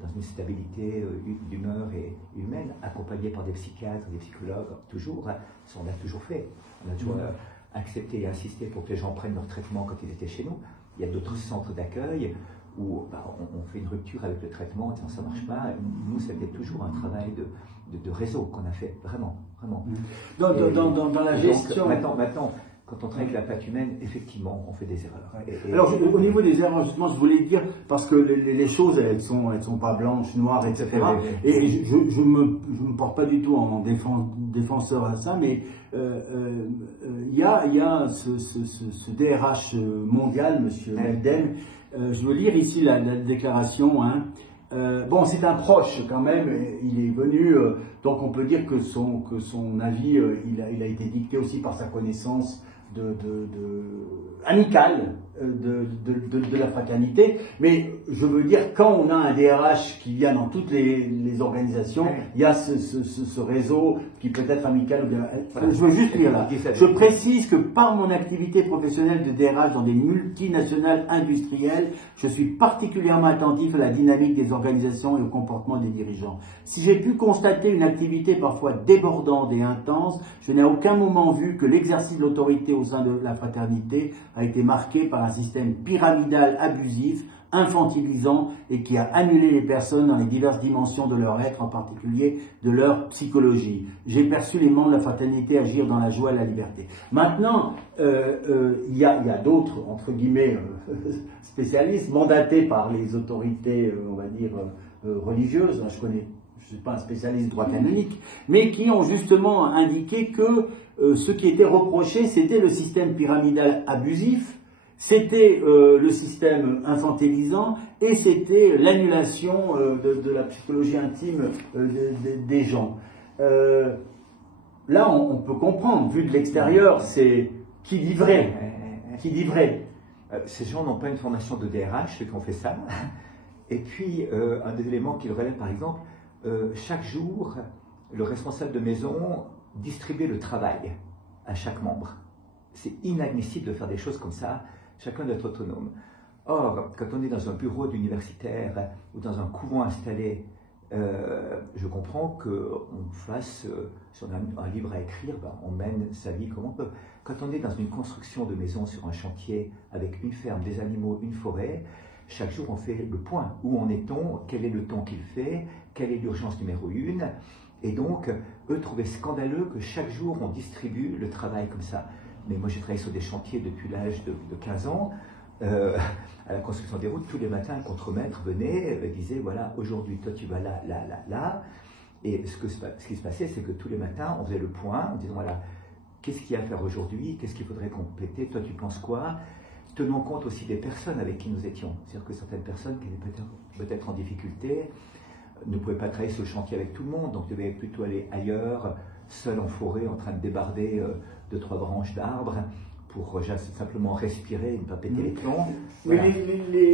dans une stabilité d'humeur et humaine, accompagnés par des psychiatres, des psychologues, toujours. On l'a toujours fait. On a toujours accepté et insisté pour que les gens prennent leur traitement quand ils étaient chez nous. Il y a d'autres centres d'accueil où on fait une rupture avec le traitement, et ça ne marche pas. Nous, c'était toujours un travail de réseau qu'on a fait, vraiment. Dans la gestion... Donc, maintenant, quand on travaille avec la patte humaine, effectivement, on fait des erreurs. Alors, au niveau des erreurs, justement, je voulais dire, parce que les choses, elles sont pas blanches, noires, etc. Et je me porte pas du tout en défenseur à ça, mais il y a ce DRH mondial, Monsieur Meldem. Je veux lire ici la déclaration. Hein. Bon, c'est un proche quand même. Il est venu, donc on peut dire que son avis, il a été dicté aussi par sa connaissance amicale de la fraternité. Mais je veux dire, quand on a un DRH qui vient dans toutes les organisations, il y a ce réseau qui peut être amical ou bien... Je veux juste lire là. Je précise que par mon activité professionnelle de DRH dans des multinationales industrielles, je suis particulièrement attentif à la dynamique des organisations et au comportement des dirigeants. Si j'ai pu constater une activité parfois débordante et intense, je n'ai à aucun moment vu que l'exercice de l'autorité au sein de la fraternité a été marqué par un système pyramidal abusif, infantilisant et qui a annulé les personnes dans les diverses dimensions de leur être, en particulier de leur psychologie. J'ai perçu les membres de la fraternité agir dans la joie et la liberté. Maintenant, il y a d'autres, entre guillemets, spécialistes, mandatés par les autorités, on va dire, religieuses. Je ne suis pas un spécialiste droit canonique, mais qui ont justement indiqué que ce qui était reproché, c'était le système pyramidal abusif, c'était le système infantilisant, et c'était l'annulation de la psychologie intime des gens. Là, on peut comprendre, vu de l'extérieur, c'est qui dit vrai. Ces gens n'ont pas une formation de DRH, ceux qui ont fait ça. Et puis, un des éléments qu'ils relèvent, par exemple, chaque jour, le responsable de maison distribue le travail à chaque membre. C'est inadmissible de faire des choses comme ça. Chacun doit être autonome. Or, quand on est dans un bureau d'universitaire ou dans un couvent installé, je comprends qu'on fasse, si on a un livre à écrire, on mène sa vie comme on peut. Quand on est dans une construction de maison sur un chantier avec une ferme, des animaux, une forêt, chaque jour on fait le point. Où en est-on? Quel est le temps qu'il fait? Quelle est l'urgence numéro 1? Et donc, eux trouvaient scandaleux que chaque jour on distribue le travail comme ça. Mais moi j'ai travaillé sur des chantiers depuis l'âge de 15 ans, à la construction des routes. Tous les matins, un contremaître venait, disait voilà, aujourd'hui toi tu vas là, là, là, là. Et ce qui se passait, c'est que tous les matins, on faisait le point en disant, voilà, qu'est-ce qu'il y a à faire aujourd'hui, qu'est-ce qu'il faudrait compléter, toi tu penses quoi? Tenons compte aussi des personnes avec qui nous étions. C'est-à-dire que certaines personnes qui étaient peut-être en difficulté ne pouvaient pas travailler sur le chantier avec tout le monde, donc devaient plutôt aller ailleurs, seul en forêt, en train de débarder 2-3 branches d'arbres, pour simplement respirer et ne pas péter les plombs. Voilà.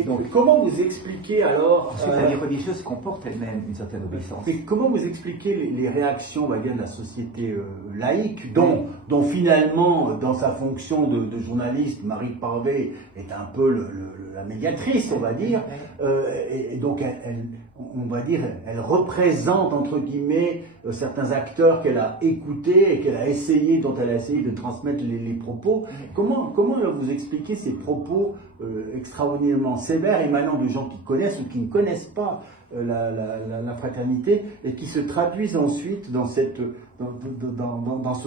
Donc, comment vous expliquez alors... Ensuite, la vie religieuse comporte elle-même une certaine obéissance. Mais comment vous expliquez les réactions, on va dire, de la société laïque, dont finalement, dans sa fonction de journaliste, Marie Parvé est un peu la médiatrice, on va dire, et donc on va dire, elle représente, entre guillemets, certains acteurs qu'elle a écoutés et qu'elle a essayé, dont elle a essayé de transmettre les propos. Comment vous expliquez ces propos extraordinairement sévères émanant de gens qui connaissent ou qui ne connaissent pas la fraternité et qui se traduisent ensuite dans ce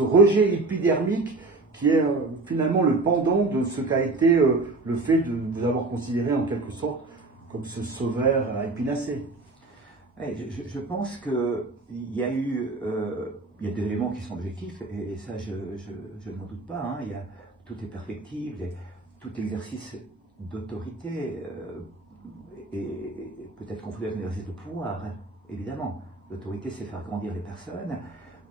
rejet épidermique qui est finalement le pendant de ce qu'a été le fait de vous avoir considéré en quelque sorte comme ce sauveur à épinacé. Je pense qu'il y a eu il y a des éléments qui sont objectifs, et ça je n'en doute pas. Hein. Tout est perfectible, tout exercice d'autorité et peut-être confondu avec un exercice de pouvoir, évidemment. L'autorité, c'est faire grandir les personnes.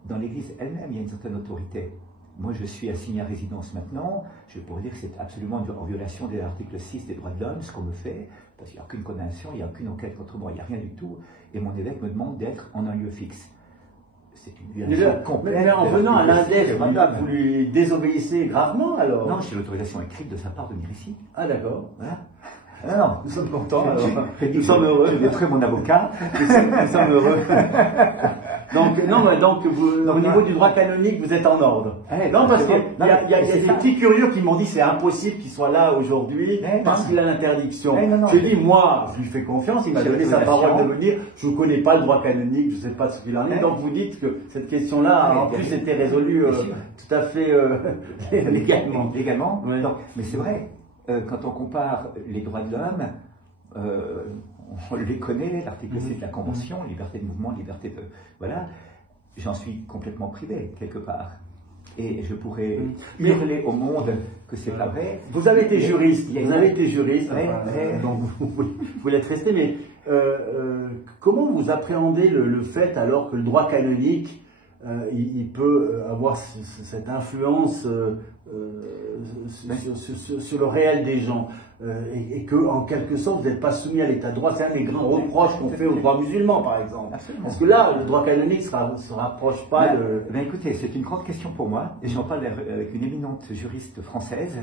Dans l'Église elle-même, il y a une certaine autorité. Moi, je suis assigné à résidence maintenant. Je pourrais dire que c'est absolument en violation de l'article 6 des droits de l'homme, ce qu'on me fait, parce qu'il n'y a aucune condamnation, il n'y a aucune enquête contre moi, il n'y a rien du tout. Et mon évêque me demande d'être en un lieu fixe. C'est une violation complète. Mais en venant à l'Indef, vous lui désobéissez gravement alors? Non, j'ai l'autorisation écrite de sa part de venir ici. Ah d'accord. Voilà. Ah non, nous sommes contents. Nous sommes heureux. Je vais trouver mon avocat. Nous sommes heureux. Donc au niveau du droit canonique, vous êtes en ordre. Non, parce qu'il y a des petits curieux qui m'ont dit c'est impossible qu'il soit là aujourd'hui parce qu'il a l'interdiction. J'ai dit, moi, je lui fais confiance, il m'a donné sa parole de venir. Je ne connais pas le droit canonique, je ne sais pas ce qu'il en est. Donc vous dites que cette question-là, en plus, était résolue tout à fait légalement. Mais c'est vrai. Quand on compare les droits de l'homme, on les connaît, l'article 6 de la Convention, liberté de mouvement, liberté de... Voilà, j'en suis complètement privé, quelque part. Et je pourrais hurler au monde que c'est pas vrai. Vous avez été juriste, donc vous l'êtes resté, mais comment vous appréhendez le fait alors que le droit canonique il peut avoir cette influence sur le réel des gens et que, en quelque sorte, vous n'êtes pas soumis à l'état de droit. C'est un des grands reproches qu'on fait au droit musulman, par exemple. Absolument. Parce que là, le droit canonique ne se rapproche pas de... Écoutez, c'est une grande question pour moi, et j'en parle avec une éminente juriste française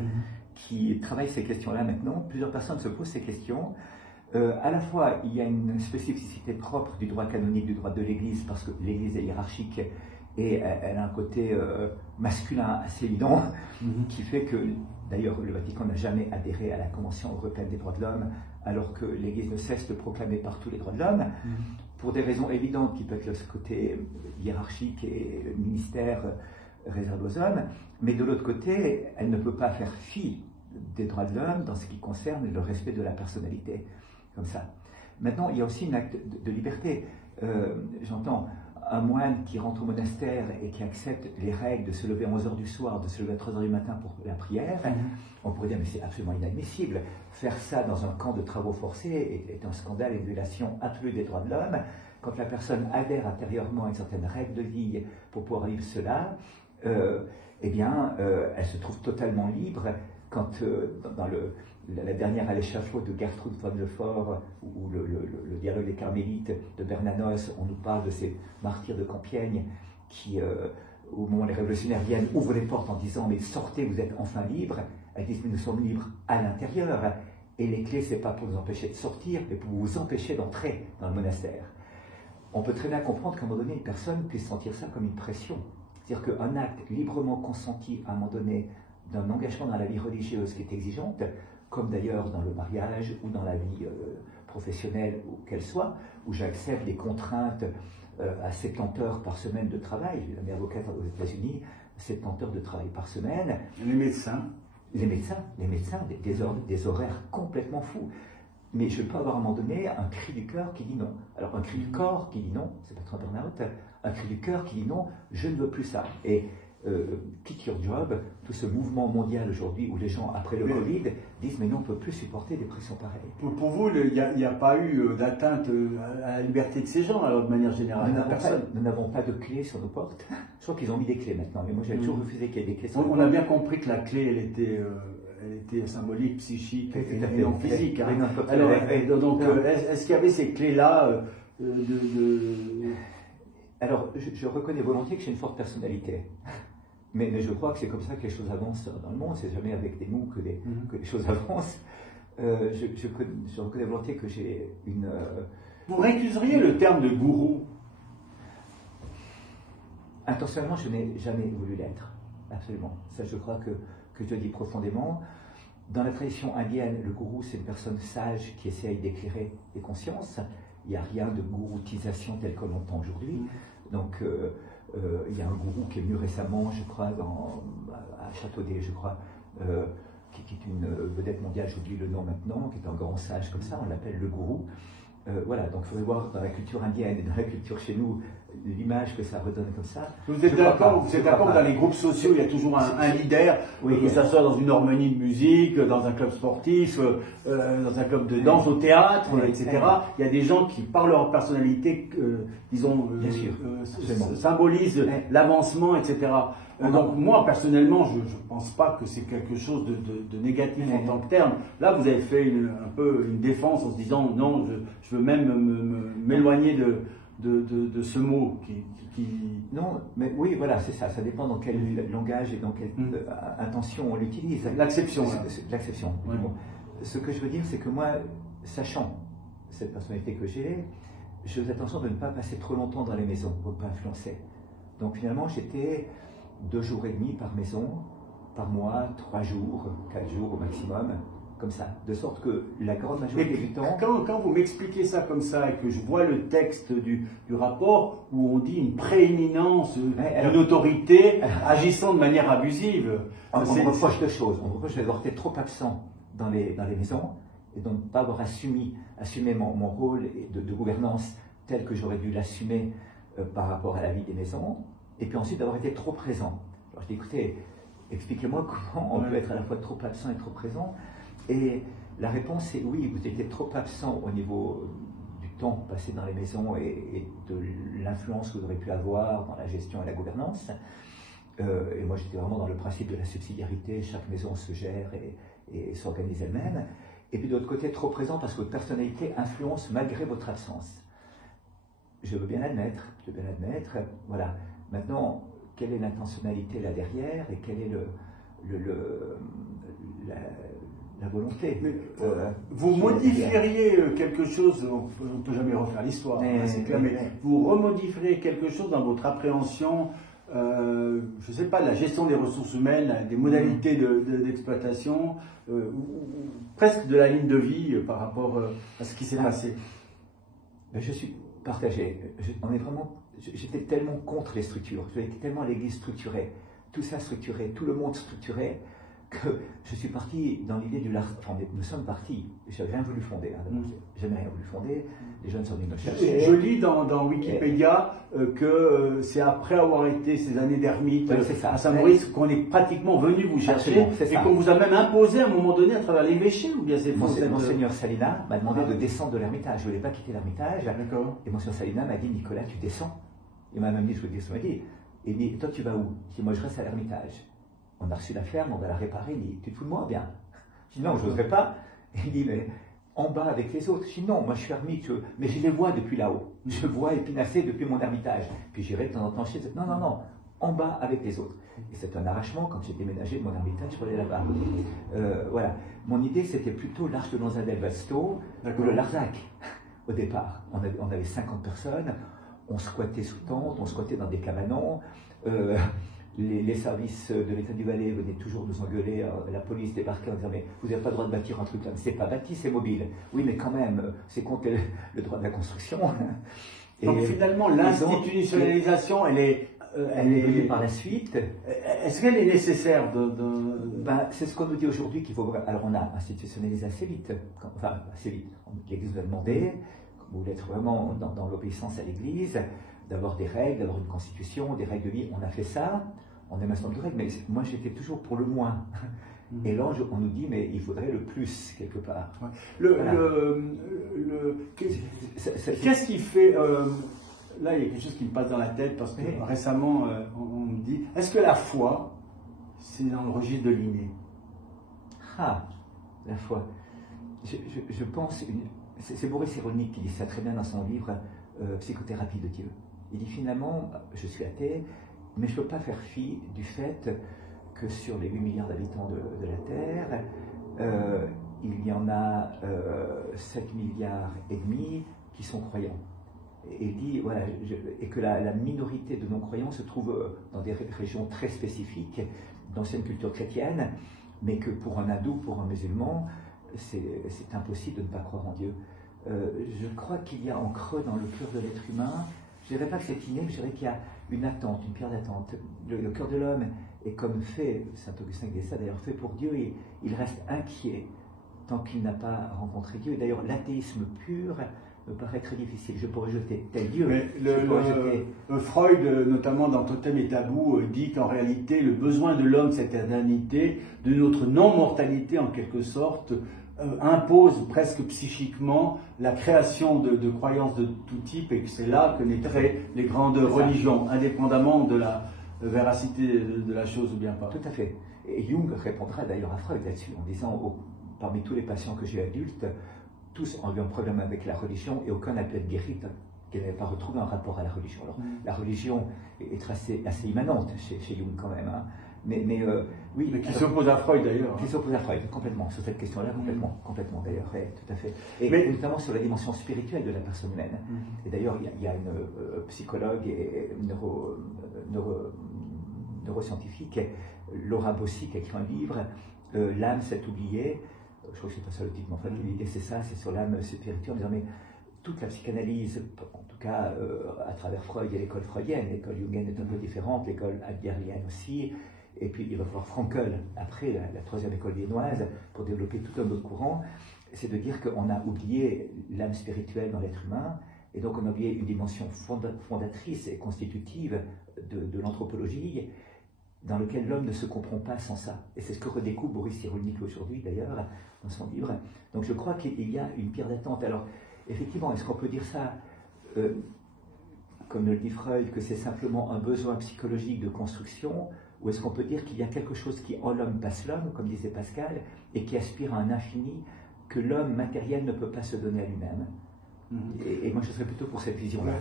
qui travaille ces questions-là maintenant. Plusieurs personnes se posent ces questions. À la fois, il y a une spécificité propre du droit canonique, du droit de l'Église, parce que l'Église est hiérarchique et elle a un côté masculin assez évident, qui fait que, d'ailleurs, le Vatican n'a jamais adhéré à la Convention européenne des droits de l'homme, alors que l'Église ne cesse de proclamer partout les droits de l'homme, pour des raisons évidentes qui peuvent être ce côté hiérarchique et le ministère réservé aux hommes, mais de l'autre côté, elle ne peut pas faire fi des droits de l'homme dans ce qui concerne le respect de la personnalité, comme ça. Maintenant, il y a aussi un acte de liberté. J'entends un moine qui rentre au monastère et qui accepte les règles de se lever à 11h du soir, de se lever à 3h du matin pour la prière. On pourrait dire, mais c'est absolument inadmissible. Faire ça dans un camp de travaux forcés est un scandale et une violation absolue des droits de l'homme. Quand la personne adhère intérieurement à une certaine règle de vie pour pouvoir vivre cela, elle se trouve totalement libre. Quand dans la dernière à l'échafaud de Gertrude von Lefort ou le dialogue des Carmélites de Bernanos, on nous parle de ces martyrs de Compiègne qui, au moment où les révolutionnaires viennent, ouvrent les portes en disant « mais sortez, vous êtes enfin libres ». Elles disent « mais nous sommes libres à l'intérieur ». Et les clés, ce n'est pas pour nous empêcher de sortir, mais pour vous empêcher d'entrer dans le monastère. On peut très bien comprendre qu'à un moment donné, une personne puisse sentir ça comme une pression. C'est-à-dire qu'un acte librement consenti à un moment donné d'un engagement dans la vie religieuse qui est exigeante, comme d'ailleurs dans le mariage ou dans la vie professionnelle ou qu'elle soit, où j'accepte des contraintes à 70 heures par semaine de travail. J'ai l'ami avocate aux États-Unis, 70 heures de travail par semaine. Les médecins, des horaires complètement fous. mais je peux avoir à un moment donné un cri du cœur qui dit non. Alors un cri du corps qui dit non, c'est peut-être un burn-out, un cri du cœur qui dit non, je ne veux plus ça. Et Quit Your Job, tout ce mouvement mondial aujourd'hui où les gens, après le Covid, disent mais non, on ne peut plus supporter des pressions pareilles. Pour vous, il n'y a pas eu d'atteinte à la liberté de ces gens, alors, de manière générale? Nous n'avons pas de clés sur nos portes. Je crois qu'ils ont mis des clés maintenant, mais moi j'ai toujours refusé qu'il y ait des clés sur nos portes. On a bien compris que la clé, elle était symbolique, psychique et non physique. Hein. Alors, donc, est-ce qu'il y avait ces clés-là Alors, je reconnais volontiers que j'ai une forte personnalité. Mais je crois que c'est comme ça que les choses avancent dans le monde. C'est jamais avec des mots que les choses avancent. Je reconnais volontiers que j'ai une... Vous récuseriez le terme de gourou? Intentionnellement, je n'ai jamais voulu l'être. Absolument. Ça, je crois que je dis profondément. Dans la tradition indienne, le gourou, c'est une personne sage qui essaye d'éclairer les consciences. Il n'y a rien de gouroutisation tel que l'on entend aujourd'hui. Donc, il y a un gourou qui est venu récemment, je crois, à Châteaudet, je crois, qui est une vedette mondiale, j'oublie le nom maintenant, qui est un grand sage comme ça, on l'appelle le gourou. Voilà, donc il faudrait voir dans la culture indienne et dans la culture chez nous l'image que ça redonne comme ça. Vous êtes d'accord que dans les groupes sociaux, il y a toujours un leader, que ça soit dans une harmonie de musique, dans un club sportif, dans un club de danse au théâtre, etc. Il y a des gens qui, par leur personnalité, disons, symbolisent l'avancement, etc. Donc moi, personnellement, je ne pense pas que c'est quelque chose de négatif en tant que terme. Là, vous avez fait un peu une défense en se disant, non, je veux même m'éloigner de ce mot qui... Non, mais oui, voilà, c'est ça. Ça dépend dans quel langage et dans quelle intention on l'utilise. L'acception. L'acception. Ouais. Bon. Ce que je veux dire, c'est que moi, sachant cette personnalité que j'ai, je fais attention de ne pas passer trop longtemps dans les maisons pour ne pas influencer. Donc finalement, j'étais 2 jours et demi par maison, par mois, 3 jours, 4 jours au maximum. Comme ça, de sorte que la grande majorité du temps... Quand vous m'expliquez ça comme ça et que je vois le texte du rapport où on dit une prééminence d'une autorité agissant de manière abusive... On me reproche 2 choses. On me reproche d'avoir été trop absent dans les maisons et de ne pas avoir assumé mon rôle de gouvernance tel que j'aurais dû l'assumer par rapport à la vie des maisons. Et puis ensuite d'avoir été trop présent. Alors je dis, écoutez, expliquez-moi comment on peut être à la fois trop absent et trop présent. Et la réponse est oui, vous étiez trop absent au niveau du temps passé dans les maisons et de l'influence que vous aurez pu avoir dans la gestion et la gouvernance. Et moi, j'étais vraiment dans le principe de la subsidiarité, chaque maison se gère et s'organise elle-même. Et puis de l'autre côté, trop présent parce que votre personnalité influence malgré votre absence. Je veux bien l'admettre, voilà. Maintenant, quelle est l'intentionnalité là derrière et quelle est la volonté. Mais, vous modifieriez quelque chose, on ne peut jamais refaire l'histoire, c'est clair, mais vous remodifieriez quelque chose dans votre appréhension, je ne sais pas, de la gestion des ressources humaines, des modalités d'exploitation, ou presque de la ligne de vie par rapport à ce qui s'est passé? Je suis partagé. J'étais tellement contre les structures, j'étais tellement l'Église structurée, tout ça structuré, tout le monde structuré, que je suis parti dans l'idée du large. Enfin, nous sommes partis. Je n'ai rien voulu fonder. Jamais rien voulu fonder. Les jeunes sont venus me chercher. Je lis dans Wikipédia que c'est après avoir été ces années d'ermite à Saint-Maurice qu'on est pratiquement venu vous chercher et qu'on vous a même imposé à un moment donné à travers l'évêché ou bien c'est Monseigneur Salina m'a demandé de descendre de l'Ermitage. Je ne voulais pas quitter l'Ermitage. Et Monseigneur Salina m'a dit, Nicolas, tu descends. Il m'a même dit, je veux dire ce qu'il m'a dit. Il dit, toi tu vas où? Je dis, moi je reste à l'Ermitage. On a reçu la ferme, on va la réparer. Il dit, tu te fous de moi? Bien. Je dis, non, je n'oserais pas. Il dit, mais en bas avec les autres. Je dis, non, moi je suis ermite, mais je les vois depuis là-haut. Je vois Épinacé depuis mon ermitage. Puis j'irai de temps en temps chez eux. Non, non, non, en bas avec les autres. Et c'est un arrachement quand j'ai déménagé de mon ermitage pour aller là-bas. Voilà. Mon idée, c'était plutôt l'Arche de Lonza del Vasto ou le Larzac, au départ. On avait 50 personnes, on squattait sous tente, on squattait dans des cabanons. Les services de l'État du Valais venaient toujours nous engueuler, la police débarquait en disant mais vous n'avez pas le droit de bâtir un truc là, c'est pas bâti, c'est mobile. Oui mais quand même, c'est contre le droit de la construction. Donc finalement l'institutionnalisation, elle est elle est venue par la suite. Est-ce qu'elle est nécessaire Ben, c'est ce qu'on nous dit aujourd'hui qu'il faut... Alors on a institutionnalisé assez vite, enfin assez vite. L'Église nous a demandé, vous voulez être vraiment dans l'obéissance à l'Église, d'avoir des règles, d'avoir une constitution, des règles de vie. On a fait ça, on a un certain nombre de règles, mais moi j'étais toujours pour le moins. Et là, on nous dit, mais il faudrait le plus, quelque part. Voilà. Qu'est-ce qui fait... là, il y a quelque chose qui me passe dans la tête, parce que récemment, on me dit, est-ce que la foi, c'est dans le registre de l'inné? Ah, la foi. Je pense... C'est Boris Cyrulnik qui dit ça très bien dans son livre Psychothérapie de Dieu. Il dit finalement, je suis athée, mais je ne peux pas faire fi du fait que sur les 8 milliards d'habitants de la Terre, il y en a 7 milliards et demi qui sont croyants. Et il dit, voilà, et que la minorité de non-croyants se trouve dans des régions très spécifiques d'ancienne culture chrétienne, mais que pour un hindou, pour un musulman, c'est impossible de ne pas croire en Dieu. Je crois qu'il y a en creux dans le cœur de l'être humain, je ne dirais pas que c'est inné, mais je dirais qu'il y a une attente, une pierre d'attente. Le cœur de l'homme est comme fait, Saint Augustin disait ça d'ailleurs, fait pour Dieu, et il reste inquiet tant qu'il n'a pas rencontré Dieu. Et d'ailleurs, l'athéisme pur me paraît très difficile. Je pourrais jeter tel Dieu. Mais Freud, notamment dans Totem et Tabou, dit qu'en réalité, le besoin de l'homme, cette éternité, de notre non-mortalité en quelque sorte, impose presque psychiquement la création de croyances de tout type, et que c'est là que naîtraient les grandes religions, indépendamment de la véracité de la chose ou bien pas. Tout à fait. Et Jung répondra d'ailleurs à Freud là-dessus, en disant, parmi tous les patients que j'ai adultes, tous ont eu un problème avec la religion et aucun n'a pu être guéri qui n'avait pas retrouvé un rapport à la religion. Alors, la religion est assez immanente chez Jung quand même, hein. Mais oui. Mais qui s'oppose à Freud d'ailleurs. Qui s'oppose à Freud, complètement, sur cette question-là, complètement d'ailleurs, oui, tout à fait. Et notamment sur la dimension spirituelle de la personne humaine. Et d'ailleurs, il y a une psychologue et neuroscientifique, Laura Bossi, qui a écrit un livre, L'âme s'est oubliée. Je crois que c'est pas ça le titre, mais enfin l'idée c'est ça, c'est sur l'âme spirituelle, en disant mais toute la psychanalyse, en tout cas à travers Freud et l'école freudienne, l'école jungienne est un peu différente, l'école adlerienne aussi, et puis il va falloir Frankl, après la troisième école viennoise, pour développer tout un autre courant, c'est de dire qu'on a oublié l'âme spirituelle dans l'être humain, et donc on a oublié une dimension fondatrice et constitutive de l'anthropologie, dans lequel l'homme ne se comprend pas sans ça. Et c'est ce que redécouvre Boris Cyrulnik aujourd'hui, d'ailleurs, dans son livre. Donc je crois qu'il y a une pierre d'attente. Alors, effectivement, est-ce qu'on peut dire ça, comme le dit Freud, que c'est simplement un besoin psychologique de construction, ou est-ce qu'on peut dire qu'il y a quelque chose qui, en l'homme, passe l'homme, comme disait Pascal, et qui aspire à un infini que l'homme matériel ne peut pas se donner à lui-même? Et moi, je serais plutôt pour cette vision-là.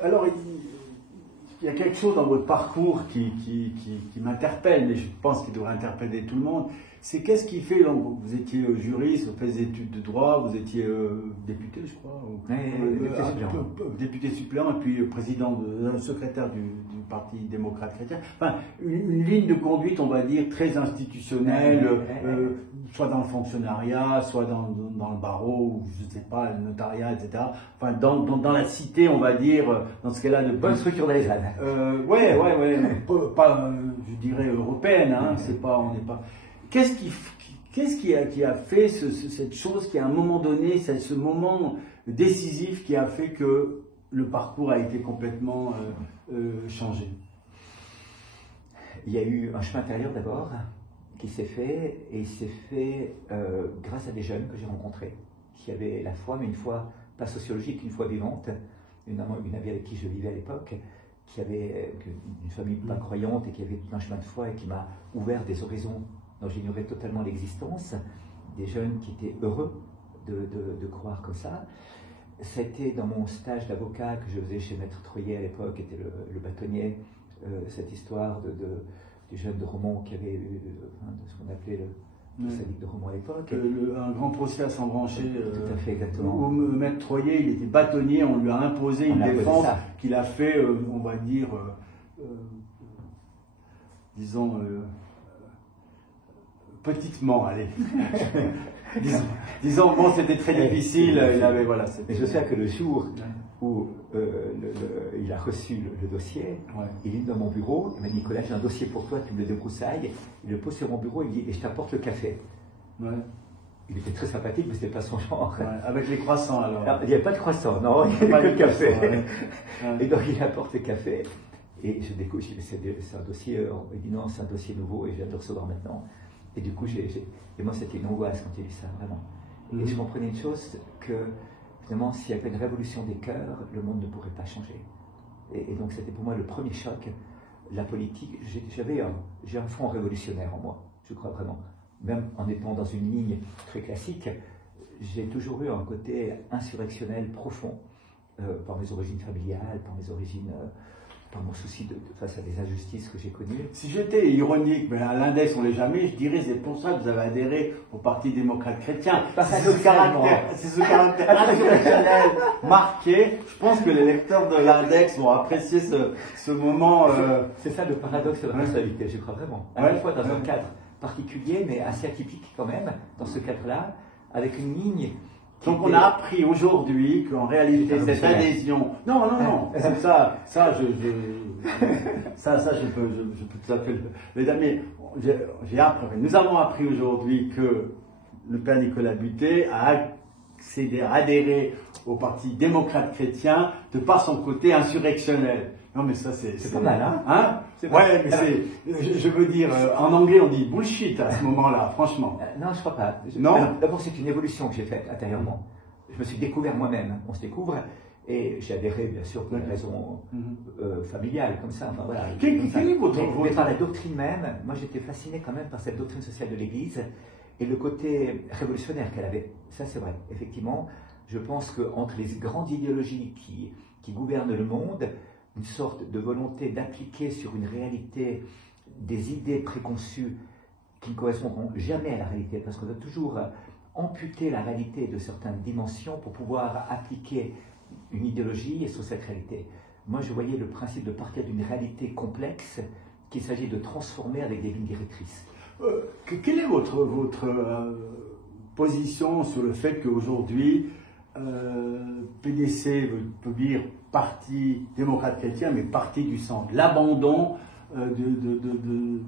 Alors, il y a quelque chose dans votre parcours qui m'interpelle, mais je pense qu'il devrait interpeller tout le monde. C'est qu'est-ce qui fait, donc, vous étiez juriste, vous faites des études de droit, vous étiez député, je crois, député suppléant, et puis président secrétaire du Parti démocrate chrétien. Enfin, une ligne de conduite, on va dire, très institutionnelle, soit dans le fonctionnariat, soit dans le barreau, ou je ne sais pas, le notariat, etc. Enfin, dans la cité, on va dire, dans ce cas-là, de bonne structure d'Alexandre. Ouais, pas, je dirais, européenne, hein, on n'est pas... Qu'est-ce qui a fait cette chose qui, à un moment donné, c'est ce moment décisif qui a fait que le parcours a été complètement changé? Il y a eu un chemin intérieur d'abord qui s'est fait, et il s'est fait grâce à des jeunes que j'ai rencontrés, qui avaient la foi, mais une foi pas sociologique, une foi vivante, une amie avec qui je vivais à l'époque, qui avait une famille pas croyante et qui avait tout un chemin de foi et qui m'a ouvert des horizons dont j'ignorais totalement l'existence, des jeunes qui étaient heureux de croire comme ça. C'était dans mon stage d'avocat que je faisais chez Maître Troyer à l'époque, qui était le bâtonnier, cette histoire du jeune de Romont qui avait eu de ce qu'on appelait le sadique de Romont à l'époque. Un grand procès à s'embrancher. Tout à fait, exactement. Où Maître Troyer, il était bâtonnier, on lui a imposé une défense qu'il a fait, on va dire, disons, petitement, allez. disons, bon, c'était très difficile, il avait, voilà. Mais je sais que le jour où il a reçu le dossier, Ouais. il est dans mon bureau, il m'a dit Nicolas, j'ai un dossier pour toi, tu me le débroussailles, il le pose sur mon bureau, il me dit et je t'apporte le café. Ouais. Il était très sympathique, mais c'était pas son genre. Ouais. Avec les croissants alors. Alors, il n'y avait pas de croissant, non, il n'y Pas avait que de le café. croissant, ouais. Ouais. Et donc il apporte le café, et je découvre, je dis c'est un dossier, il dit non, c'est un dossier nouveau, et je viens de le recevoir maintenant. Et du coup, et moi c'était une angoisse quand j'ai lu ça, vraiment. Et je comprenais une chose, que finalement, s'il y avait une révolution des cœurs, le monde ne pourrait pas changer. Et donc c'était pour moi le premier choc. La politique, j'ai un front révolutionnaire en moi, je crois vraiment. Même en étant dans une ligne très classique, j'ai toujours eu un côté insurrectionnel profond, par mes origines familiales, par mes origines, par mon souci face à des injustices que j'ai connues. Si j'étais ironique, mais à l'index on l'est jamais, je dirais c'est pour ça que vous avez adhéré au Parti démocrate chrétien. C'est ce caractère insurrectionnel marqué. Je pense que les lecteurs de l'index vont apprécier ce moment. C'est ça le paradoxe de la personnalité, je crois vraiment. À la fois dans un cadre particulier, mais assez atypique quand même, dans ce cadre-là, avec une ligne. Donc on a appris aujourd'hui qu'en réalité cette adhésion, non, c'est ça je peux tout à fait le dire, mais j'ai appris, nous avons appris aujourd'hui que le père Nicolas Butet a adhéré au Parti démocrate chrétien de par son côté insurrectionnel. Non mais ça c'est pas mal, hein, ouais, mais je veux dire, en anglais on dit bullshit à ce moment-là, franchement. Non, je crois pas. Non. D'abord c'est une évolution que j'ai faite intérieurement. Je me suis découvert moi-même, on se découvre, et j'ai adhéré bien sûr pour des raisons familiales, comme ça, enfin voilà. Quel est votre... Mais par la doctrine même, moi j'étais fasciné quand même par cette doctrine sociale de l'Église, et le côté révolutionnaire qu'elle avait. Ça c'est vrai, effectivement, je pense qu'entre les grandes idéologies qui gouvernent le monde, une sorte de volonté d'appliquer sur une réalité des idées préconçues qui ne correspondront jamais à la réalité, parce qu'on doit toujours amputer la réalité de certaines dimensions pour pouvoir appliquer une idéologie sur cette réalité. Moi, je voyais le principe de partir d'une réalité complexe qu'il s'agit de transformer avec des lignes directrices. Quelle est votre position sur le fait qu'aujourd'hui, PDC peut dire Parti démocrate chrétien, mais Parti du centre, l'abandon de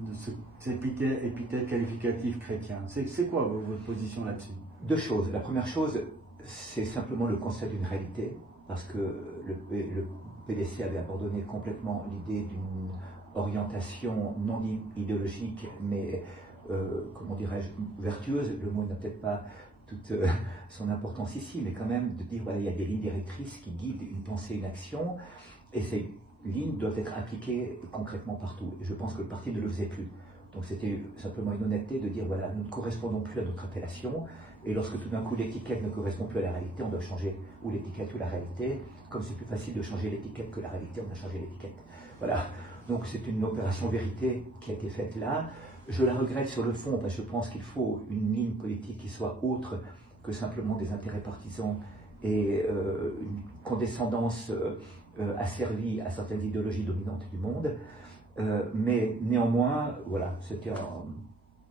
cet épithète qualificatif chrétien. C'est quoi votre position là-dessus? Deux choses. La première chose, c'est simplement le constat d'une réalité, parce que le PDC avait abandonné complètement l'idée d'une orientation non idéologique, mais, comment dirais-je, vertueuse. Le mot n'a peut-être pas toute son importance ici, mais quand même de dire, voilà, il y a des lignes directrices qui guident une pensée, une action, et ces lignes doivent être appliquées concrètement partout. Et je pense que le parti ne le faisait plus. Donc c'était simplement une honnêteté de dire, voilà, nous ne correspondons plus à notre appellation, et lorsque tout d'un coup l'étiquette ne correspond plus à la réalité, on doit changer ou l'étiquette ou la réalité. Comme c'est plus facile de changer l'étiquette que la réalité, on doit changer l'étiquette. Voilà. Donc c'est une opération vérité qui a été faite là. Je la regrette sur le fond, parce que je pense qu'il faut une ligne politique qui soit autre que simplement des intérêts partisans et une condescendance asservie à certaines idéologies dominantes du monde. Mais néanmoins, voilà, c'était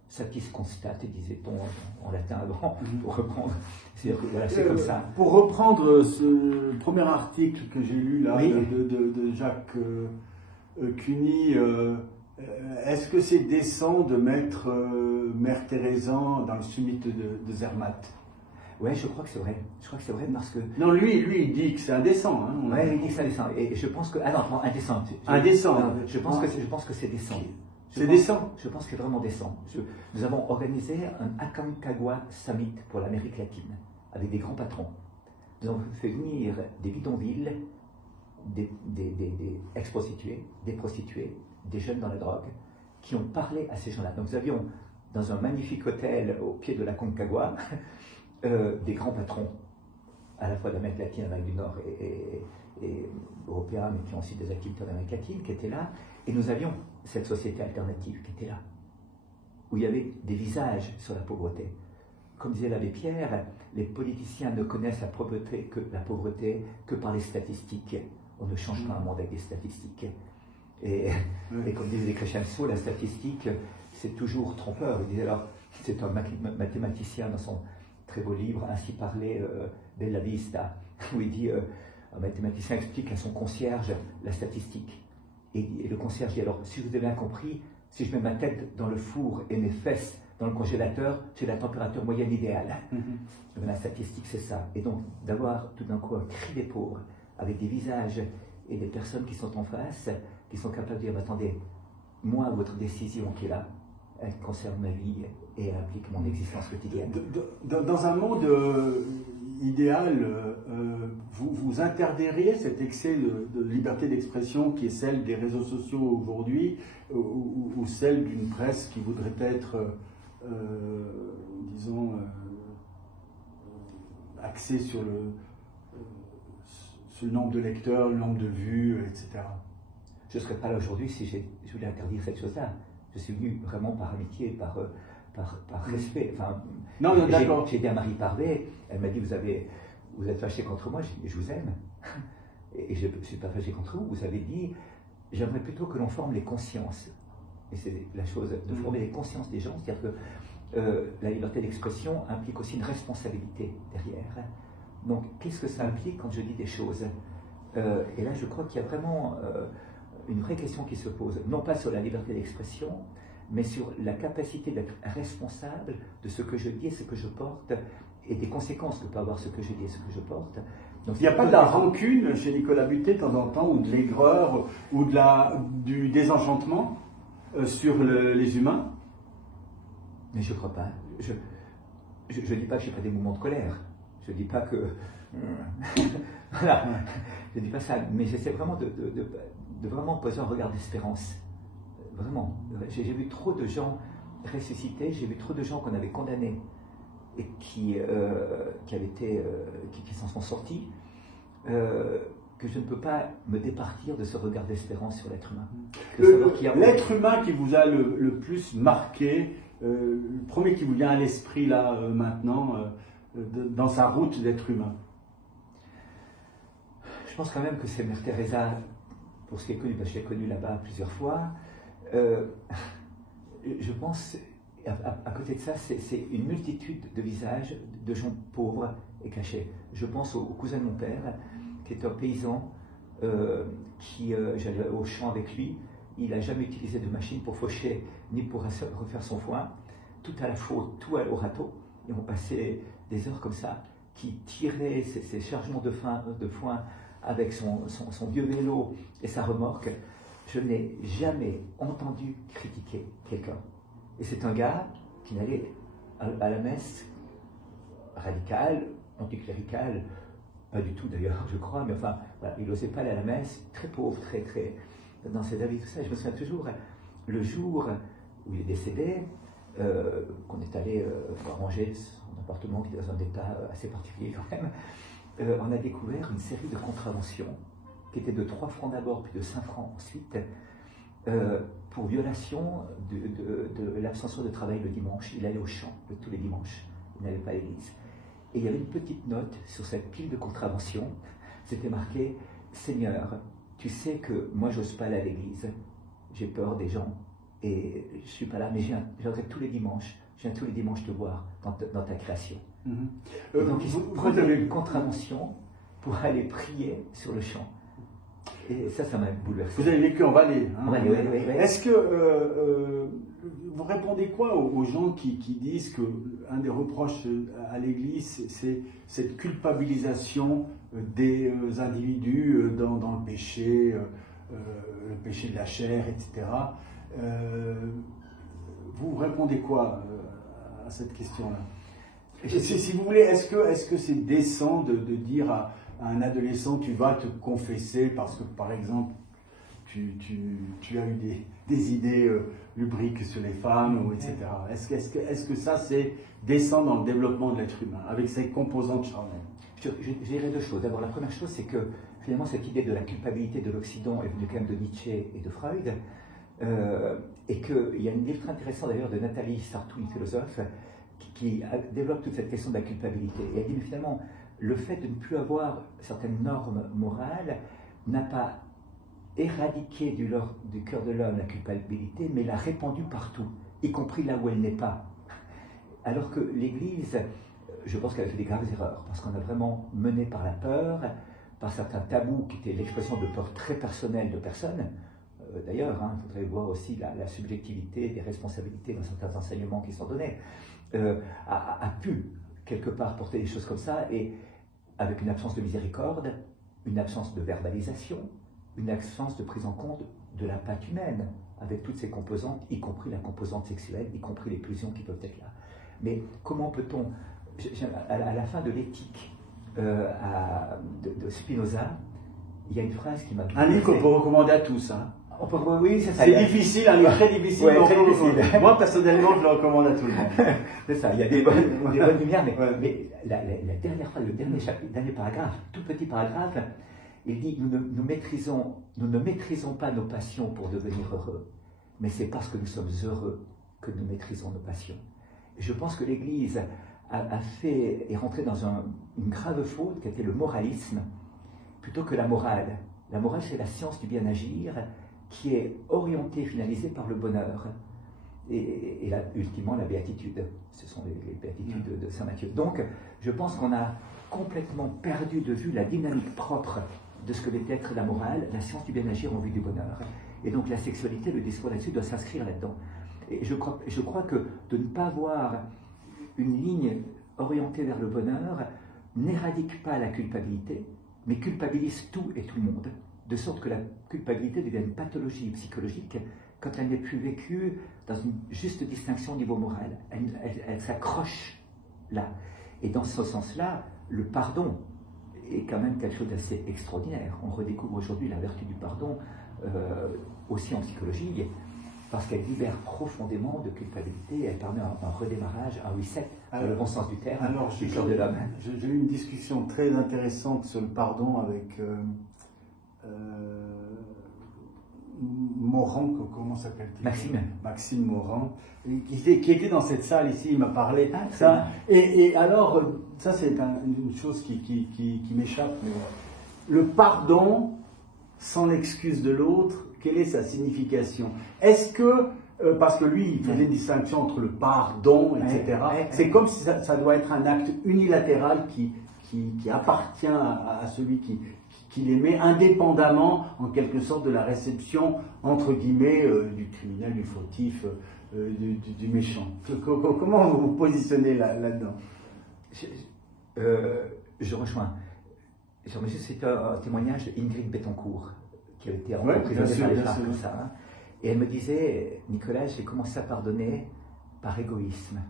ça qui se constate, disait-on en latin avant, pour reprendre. C'est voilà, comme ça. Pour reprendre ce premier article que j'ai lu là, oui. de Jacques Cuny, est-ce que c'est décent de mettre Mère Thérèse dans le summit de Zermatt? Oui, je crois que c'est vrai. Je crois que c'est vrai parce que... Non, lui il dit que c'est indécent. Hein, oui, il dit que c'est indécent. Et je pense que... Ah non, indécent. Indécent. Non, je pense que c'est décent. C'est décent. Je pense que c'est vraiment décent. Nous avons organisé un Aconcagua Summit pour l'Amérique latine, avec des grands patrons. Nous avons fait venir des bidonvilles, des ex-prostituées, des prostituées, des jeunes dans la drogue, qui ont parlé à ces gens-là. Donc nous avions, dans un magnifique hôtel au pied de la Concagua, des grands patrons, à la fois d'Amérique latine, d'Amérique du Nord et européens, mais qui ont aussi des activités en Amérique latine, qui étaient là. Et nous avions cette société alternative qui était là, où il y avait des visages sur la pauvreté. Comme disait l'abbé Pierre, les politiciens ne connaissent la pauvreté que par les statistiques. On ne change pas un monde avec des statistiques. Et comme disait Crescenzo, la statistique, c'est toujours trompeur. Il disait alors, c'est un mathématicien dans son très beau livre, Ainsi parlait Bella Vista, où il dit Un mathématicien explique à son concierge la statistique. Et le concierge dit, alors, si vous avez bien compris, si je mets ma tête dans le four et mes fesses dans le congélateur, j'ai la température moyenne idéale. La statistique, c'est ça. Et donc, d'avoir tout d'un coup un cri des pauvres, avec des visages et des personnes qui sont en face, qui sont capables de dire, attendez, moi, votre décision qui est là, elle concerne ma vie et elle implique mon existence quotidienne. Dans un monde idéal, vous interdiriez cet excès de liberté d'expression qui est celle des réseaux sociaux aujourd'hui, ou celle d'une presse qui voudrait être, disons, axée sur le nombre de lecteurs, le nombre de vues, etc. Je ne serais pas là aujourd'hui si je voulais interdire cette chose-là. Je suis venu vraiment par amitié, par respect. Enfin, non, d'accord. J'ai dit à Marie Parvé, elle m'a dit, vous êtes fâché contre moi, je vous aime. Et je ne suis pas fâché contre vous. Vous avez dit, j'aimerais plutôt que l'on forme les consciences. Et c'est la chose de former les consciences des gens, c'est-à-dire que la liberté d'expression implique aussi une responsabilité derrière. Donc, qu'est-ce que ça implique quand je dis des choses? Et là, je crois qu'il y a vraiment une vraie question qui se pose, non pas sur la liberté d'expression, mais sur la capacité d'être responsable de ce que je dis et ce que je porte, et des conséquences que peut avoir ce que je dis et ce que je porte. Donc, il n'y a pas de la rancune chez Nicolas Butet de temps en temps, ou de l'aigreur, ou du désenchantement sur les humains? Mais je ne crois pas. Je ne dis pas que je n'ai pas des moments de colère. Je ne dis pas que... voilà. Je ne dis pas ça. Mais j'essaie vraiment de vraiment poser un regard d'espérance. Vraiment. J'ai vu trop de gens ressuscités, j'ai vu trop de gens qu'on avait condamnés et qui s'en sont sortis, que je ne peux pas me départir de ce regard d'espérance sur l'être humain. L'être humain qui vous a le plus marqué, le premier qui vous vient à l'esprit là maintenant, dans sa route d'être humain? Je pense quand même que c'est Mère Teresa, pour ce qui est connu, parce que je l'ai connue là-bas plusieurs fois. Je pense, à côté de ça, c'est une multitude de visages de gens pauvres et cachés. Je pense au cousin de mon père, qui est un paysan, j'allais au champ avec lui. Il n'a jamais utilisé de machine pour faucher, ni pour refaire son foin. Tout à la faute, tout au râteau. Et on passait des heures comme ça, qui tirait ses chargements de foin avec son vieux vélo et sa remorque. Je n'ai jamais entendu critiquer quelqu'un. Et c'est un gars qui n'allait à la messe radicale, anticléricale, pas du tout d'ailleurs, je crois, mais enfin, voilà, il n'osait pas aller à la messe, très pauvre, très, dans ses habits, tout ça. Et je me souviens toujours, le jour où il est décédé, qu'on est allé ranger son appartement, qui est dans un état assez particulier quand même, on a découvert une série de contraventions qui étaient de 3 francs d'abord, puis de 5 francs ensuite, pour violation de l'abstention de travail le dimanche. Il allait au champ tous les dimanches, il n'allait pas à l'église. Et il y avait une petite note sur cette pile de contraventions, c'était marqué « Seigneur, tu sais que moi j'ose pas aller à l'église, j'ai peur des gens, et je ne suis pas là, mais je viens tous les dimanches te voir dans ta création. » Et donc ils prenaient une contravention pour aller prier sur le champ. Et ça m'a bouleversé. Vous avez vécu en Valais. En Valais, oui. Est-ce que vous répondez quoi aux gens qui disent qu'un des reproches à l'Église, c'est cette culpabilisation des individus dans le péché de la chair, etc. Vous répondez quoi à cette question-là? Si vous voulez, est-ce que c'est décent de dire à un adolescent, tu vas te confesser parce que, par exemple, tu as eu des idées lubriques sur les femmes, etc. Est-ce que ça, c'est décent dans le développement de l'être humain, avec ses composantes charnelles? Je dirais 2 choses. D'abord, la première chose, c'est que finalement, cette idée de la culpabilité de l'Occident est venue quand même de Nietzsche et de Freud, et qu'il y a une livre très intéressante d'ailleurs de Nathalie Sartou, une philosophe, qui développe toute cette question de la culpabilité. Et elle dit, mais finalement, le fait de ne plus avoir certaines normes morales n'a pas éradiqué du cœur de l'homme la culpabilité, mais l'a répandue partout, y compris là où elle n'est pas. Alors que l'Église, je pense qu'elle a fait des graves erreurs, parce qu'on a vraiment mené par la peur, par certains tabous qui étaient l'expression de peurs très personnelles de personnes. D'ailleurs, il faudrait voir aussi la subjectivité des responsabilités dans certains enseignements qui sont donnés, a pu quelque part porter des choses comme ça, et avec une absence de miséricorde, une absence de verbalisation, une absence de prise en compte de la patte humaine, avec toutes ses composantes, y compris la composante sexuelle, y compris les pulsions qui peuvent être là. Mais comment peut-on, à la fin de l'éthique de Spinoza, il y a une phrase qui m'a... Un livre qu'on peut recommander à tous. Hein. Oui, c'est ça. C'est difficile, un livre très difficile. Ouais, très difficile. Moi, personnellement, je le recommande à tout le monde. C'est ça, il y a des bonnes lumières, mais la dernière fois, le dernier chapitre, dernier paragraphe, tout petit paragraphe, il dit nous ne maîtrisons pas nos passions pour devenir heureux, mais c'est parce que nous sommes heureux que nous maîtrisons nos passions. Et je pense que l'Église est rentrée dans une grave faute qui était le moralisme, plutôt que la morale. La morale, c'est la science du bien agir, qui est orientée, finalisée par le bonheur. Et là, ultimement, la béatitude. Ce sont les béatitudes de Saint Matthieu. Donc, je pense qu'on a complètement perdu de vue la dynamique propre de ce que doit être la morale, la science du bien agir en vue du bonheur. Et donc, la sexualité, le discours là-dessus doit s'inscrire là-dedans. Et je crois que de ne pas avoir une ligne orientée vers le bonheur n'éradique pas la culpabilité, mais culpabilise tout et tout le monde, de sorte que la culpabilité devient une pathologie psychologique quand elle n'est plus vécue dans une juste distinction au niveau moral. Elle s'accroche là. Et dans ce sens-là, le pardon est quand même quelque chose d'assez extraordinaire. On redécouvre aujourd'hui la vertu du pardon, aussi en psychologie, parce qu'elle libère profondément de culpabilité, elle permet un redémarrage, un reset, dans le bon sens du terme, du cœur de l'homme. J'ai eu une discussion très intéressante sur le pardon avec Morand, comment s'appelle-t-il? Maxime Morand, qui était dans cette salle ici, il m'a parlé de ça. Et alors, ça c'est une chose qui m'échappe, mais le pardon sans l'excuse de l'autre, quelle est sa signification? Est-ce que, parce que lui, il faisait une distinction entre le pardon, etc., c'est comme si ça doit être un acte unilatéral qui appartient à celui qui l'aimait, indépendamment, en quelque sorte, de la réception, entre guillemets, du criminel, du fautif, du méchant. Comment vous vous positionnez là-dedans? Je rejoins. C'est un témoignage d'Ingrid Betancourt, qui a été emprisonnée par les FARC comme ça. Hein. Et elle me disait, Nicolas, j'ai commencé à pardonner par égoïsme.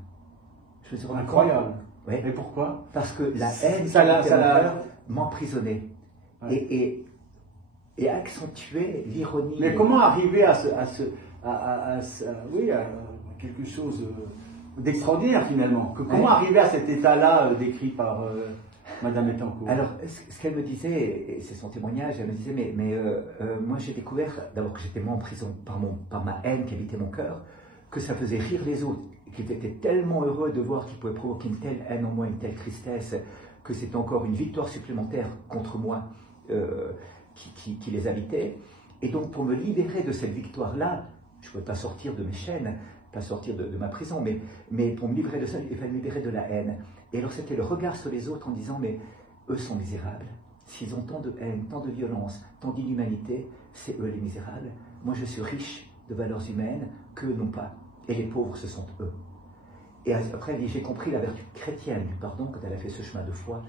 Je me suis rendu incroyable. Ouais. Et pourquoi? Parce que la haine ça m'emprisonnait. Ouais. Et accentuait l'ironie. Mais comment arriver à quelque chose d'extraordinaire finalement? Comment arriver à cet état-là décrit par Madame Betancourt? Alors, ce qu'elle me disait, et c'est son témoignage, elle me disait, mais moi j'ai découvert, d'abord que j'étais moins en prison par ma haine qui habitait mon cœur, que ça faisait rire les autres, qu'ils étaient tellement heureux de voir qu'ils pouvaient provoquer une telle haine en moi, une telle tristesse, que c'était encore une victoire supplémentaire contre moi qui les habitait. Et donc, pour me libérer de cette victoire-là, je ne pouvais pas sortir de mes chaînes, pas sortir de ma prison, mais pour me libérer de ça, il fallait me libérer de la haine. Et alors c'était le regard sur les autres en disant, mais eux sont misérables. S'ils ont tant de haine, tant de violence, tant d'inhumanité, c'est eux les misérables. Moi je suis riche de valeurs humaines, qu'eux n'ont pas. Et les pauvres, ce sont eux. Et après, j'ai compris la vertu chrétienne du pardon quand elle a fait ce chemin de foi.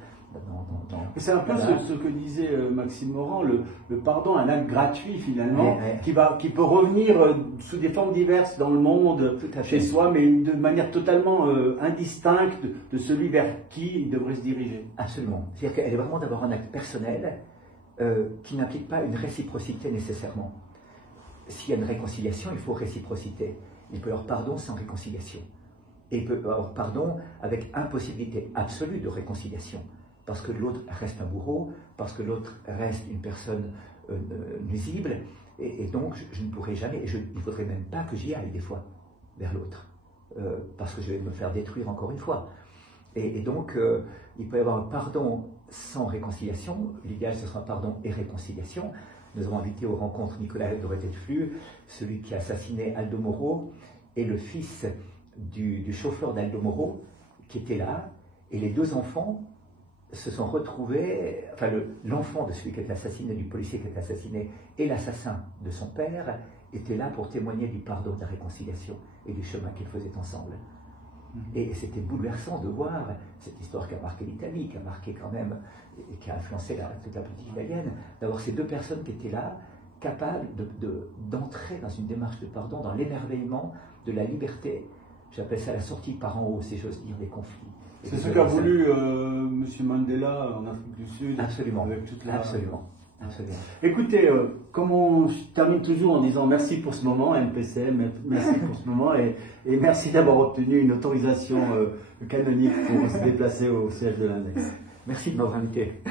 C'est un peu ce que disait Maxime Morand, le pardon, un acte gratuit finalement, qui peut revenir sous des formes diverses dans le monde, chez soi, mais de manière totalement indistincte de celui vers qui il devrait se diriger. Absolument. C'est-à-dire qu'elle est vraiment d'abord un acte personnel qui n'implique pas une réciprocité nécessairement. S'il y a une réconciliation, il faut réciprocité. Il peut y avoir pardon sans réconciliation. Et il peut y avoir pardon avec impossibilité absolue de réconciliation. Parce que l'autre reste un bourreau, parce que l'autre reste une personne nuisible, et donc je ne pourrai jamais, et il ne faudrait même pas que j'y aille des fois vers l'autre, parce que je vais me faire détruire encore une fois. Et donc il peut y avoir un pardon sans réconciliation, l'idéal ce sera pardon et réconciliation. Nous avons invité aux rencontres Nicolas Dorothée-Flux, celui qui a assassiné Aldo Moro, et le fils du chauffeur d'Aldo Moro, qui était là, et les deux enfants se sont retrouvés, enfin l'enfant de celui qui est assassiné, du policier qui est assassiné, et l'assassin de son père étaient là pour témoigner du pardon, de la réconciliation et du chemin qu'ils faisaient ensemble. Et c'était bouleversant de voir cette histoire qui a marqué l'Italie, qui a marqué quand même, et qui a influencé toute la politique italienne, d'avoir ces deux personnes qui étaient là, capables d'entrer dans une démarche de pardon, dans l'émerveillement de la liberté. J'appelle ça la sortie par en haut, si j'ose dire, des conflits. C'est ce qu'a voulu M. Mandela en Afrique du Sud. Absolument, avec toute la... absolument. Absolument. Écoutez, comme on termine toujours en disant merci pour ce moment, MPCM, merci pour ce moment et merci d'avoir obtenu une autorisation canonique pour se déplacer au siège de l'Index. Merci de m'avoir invité.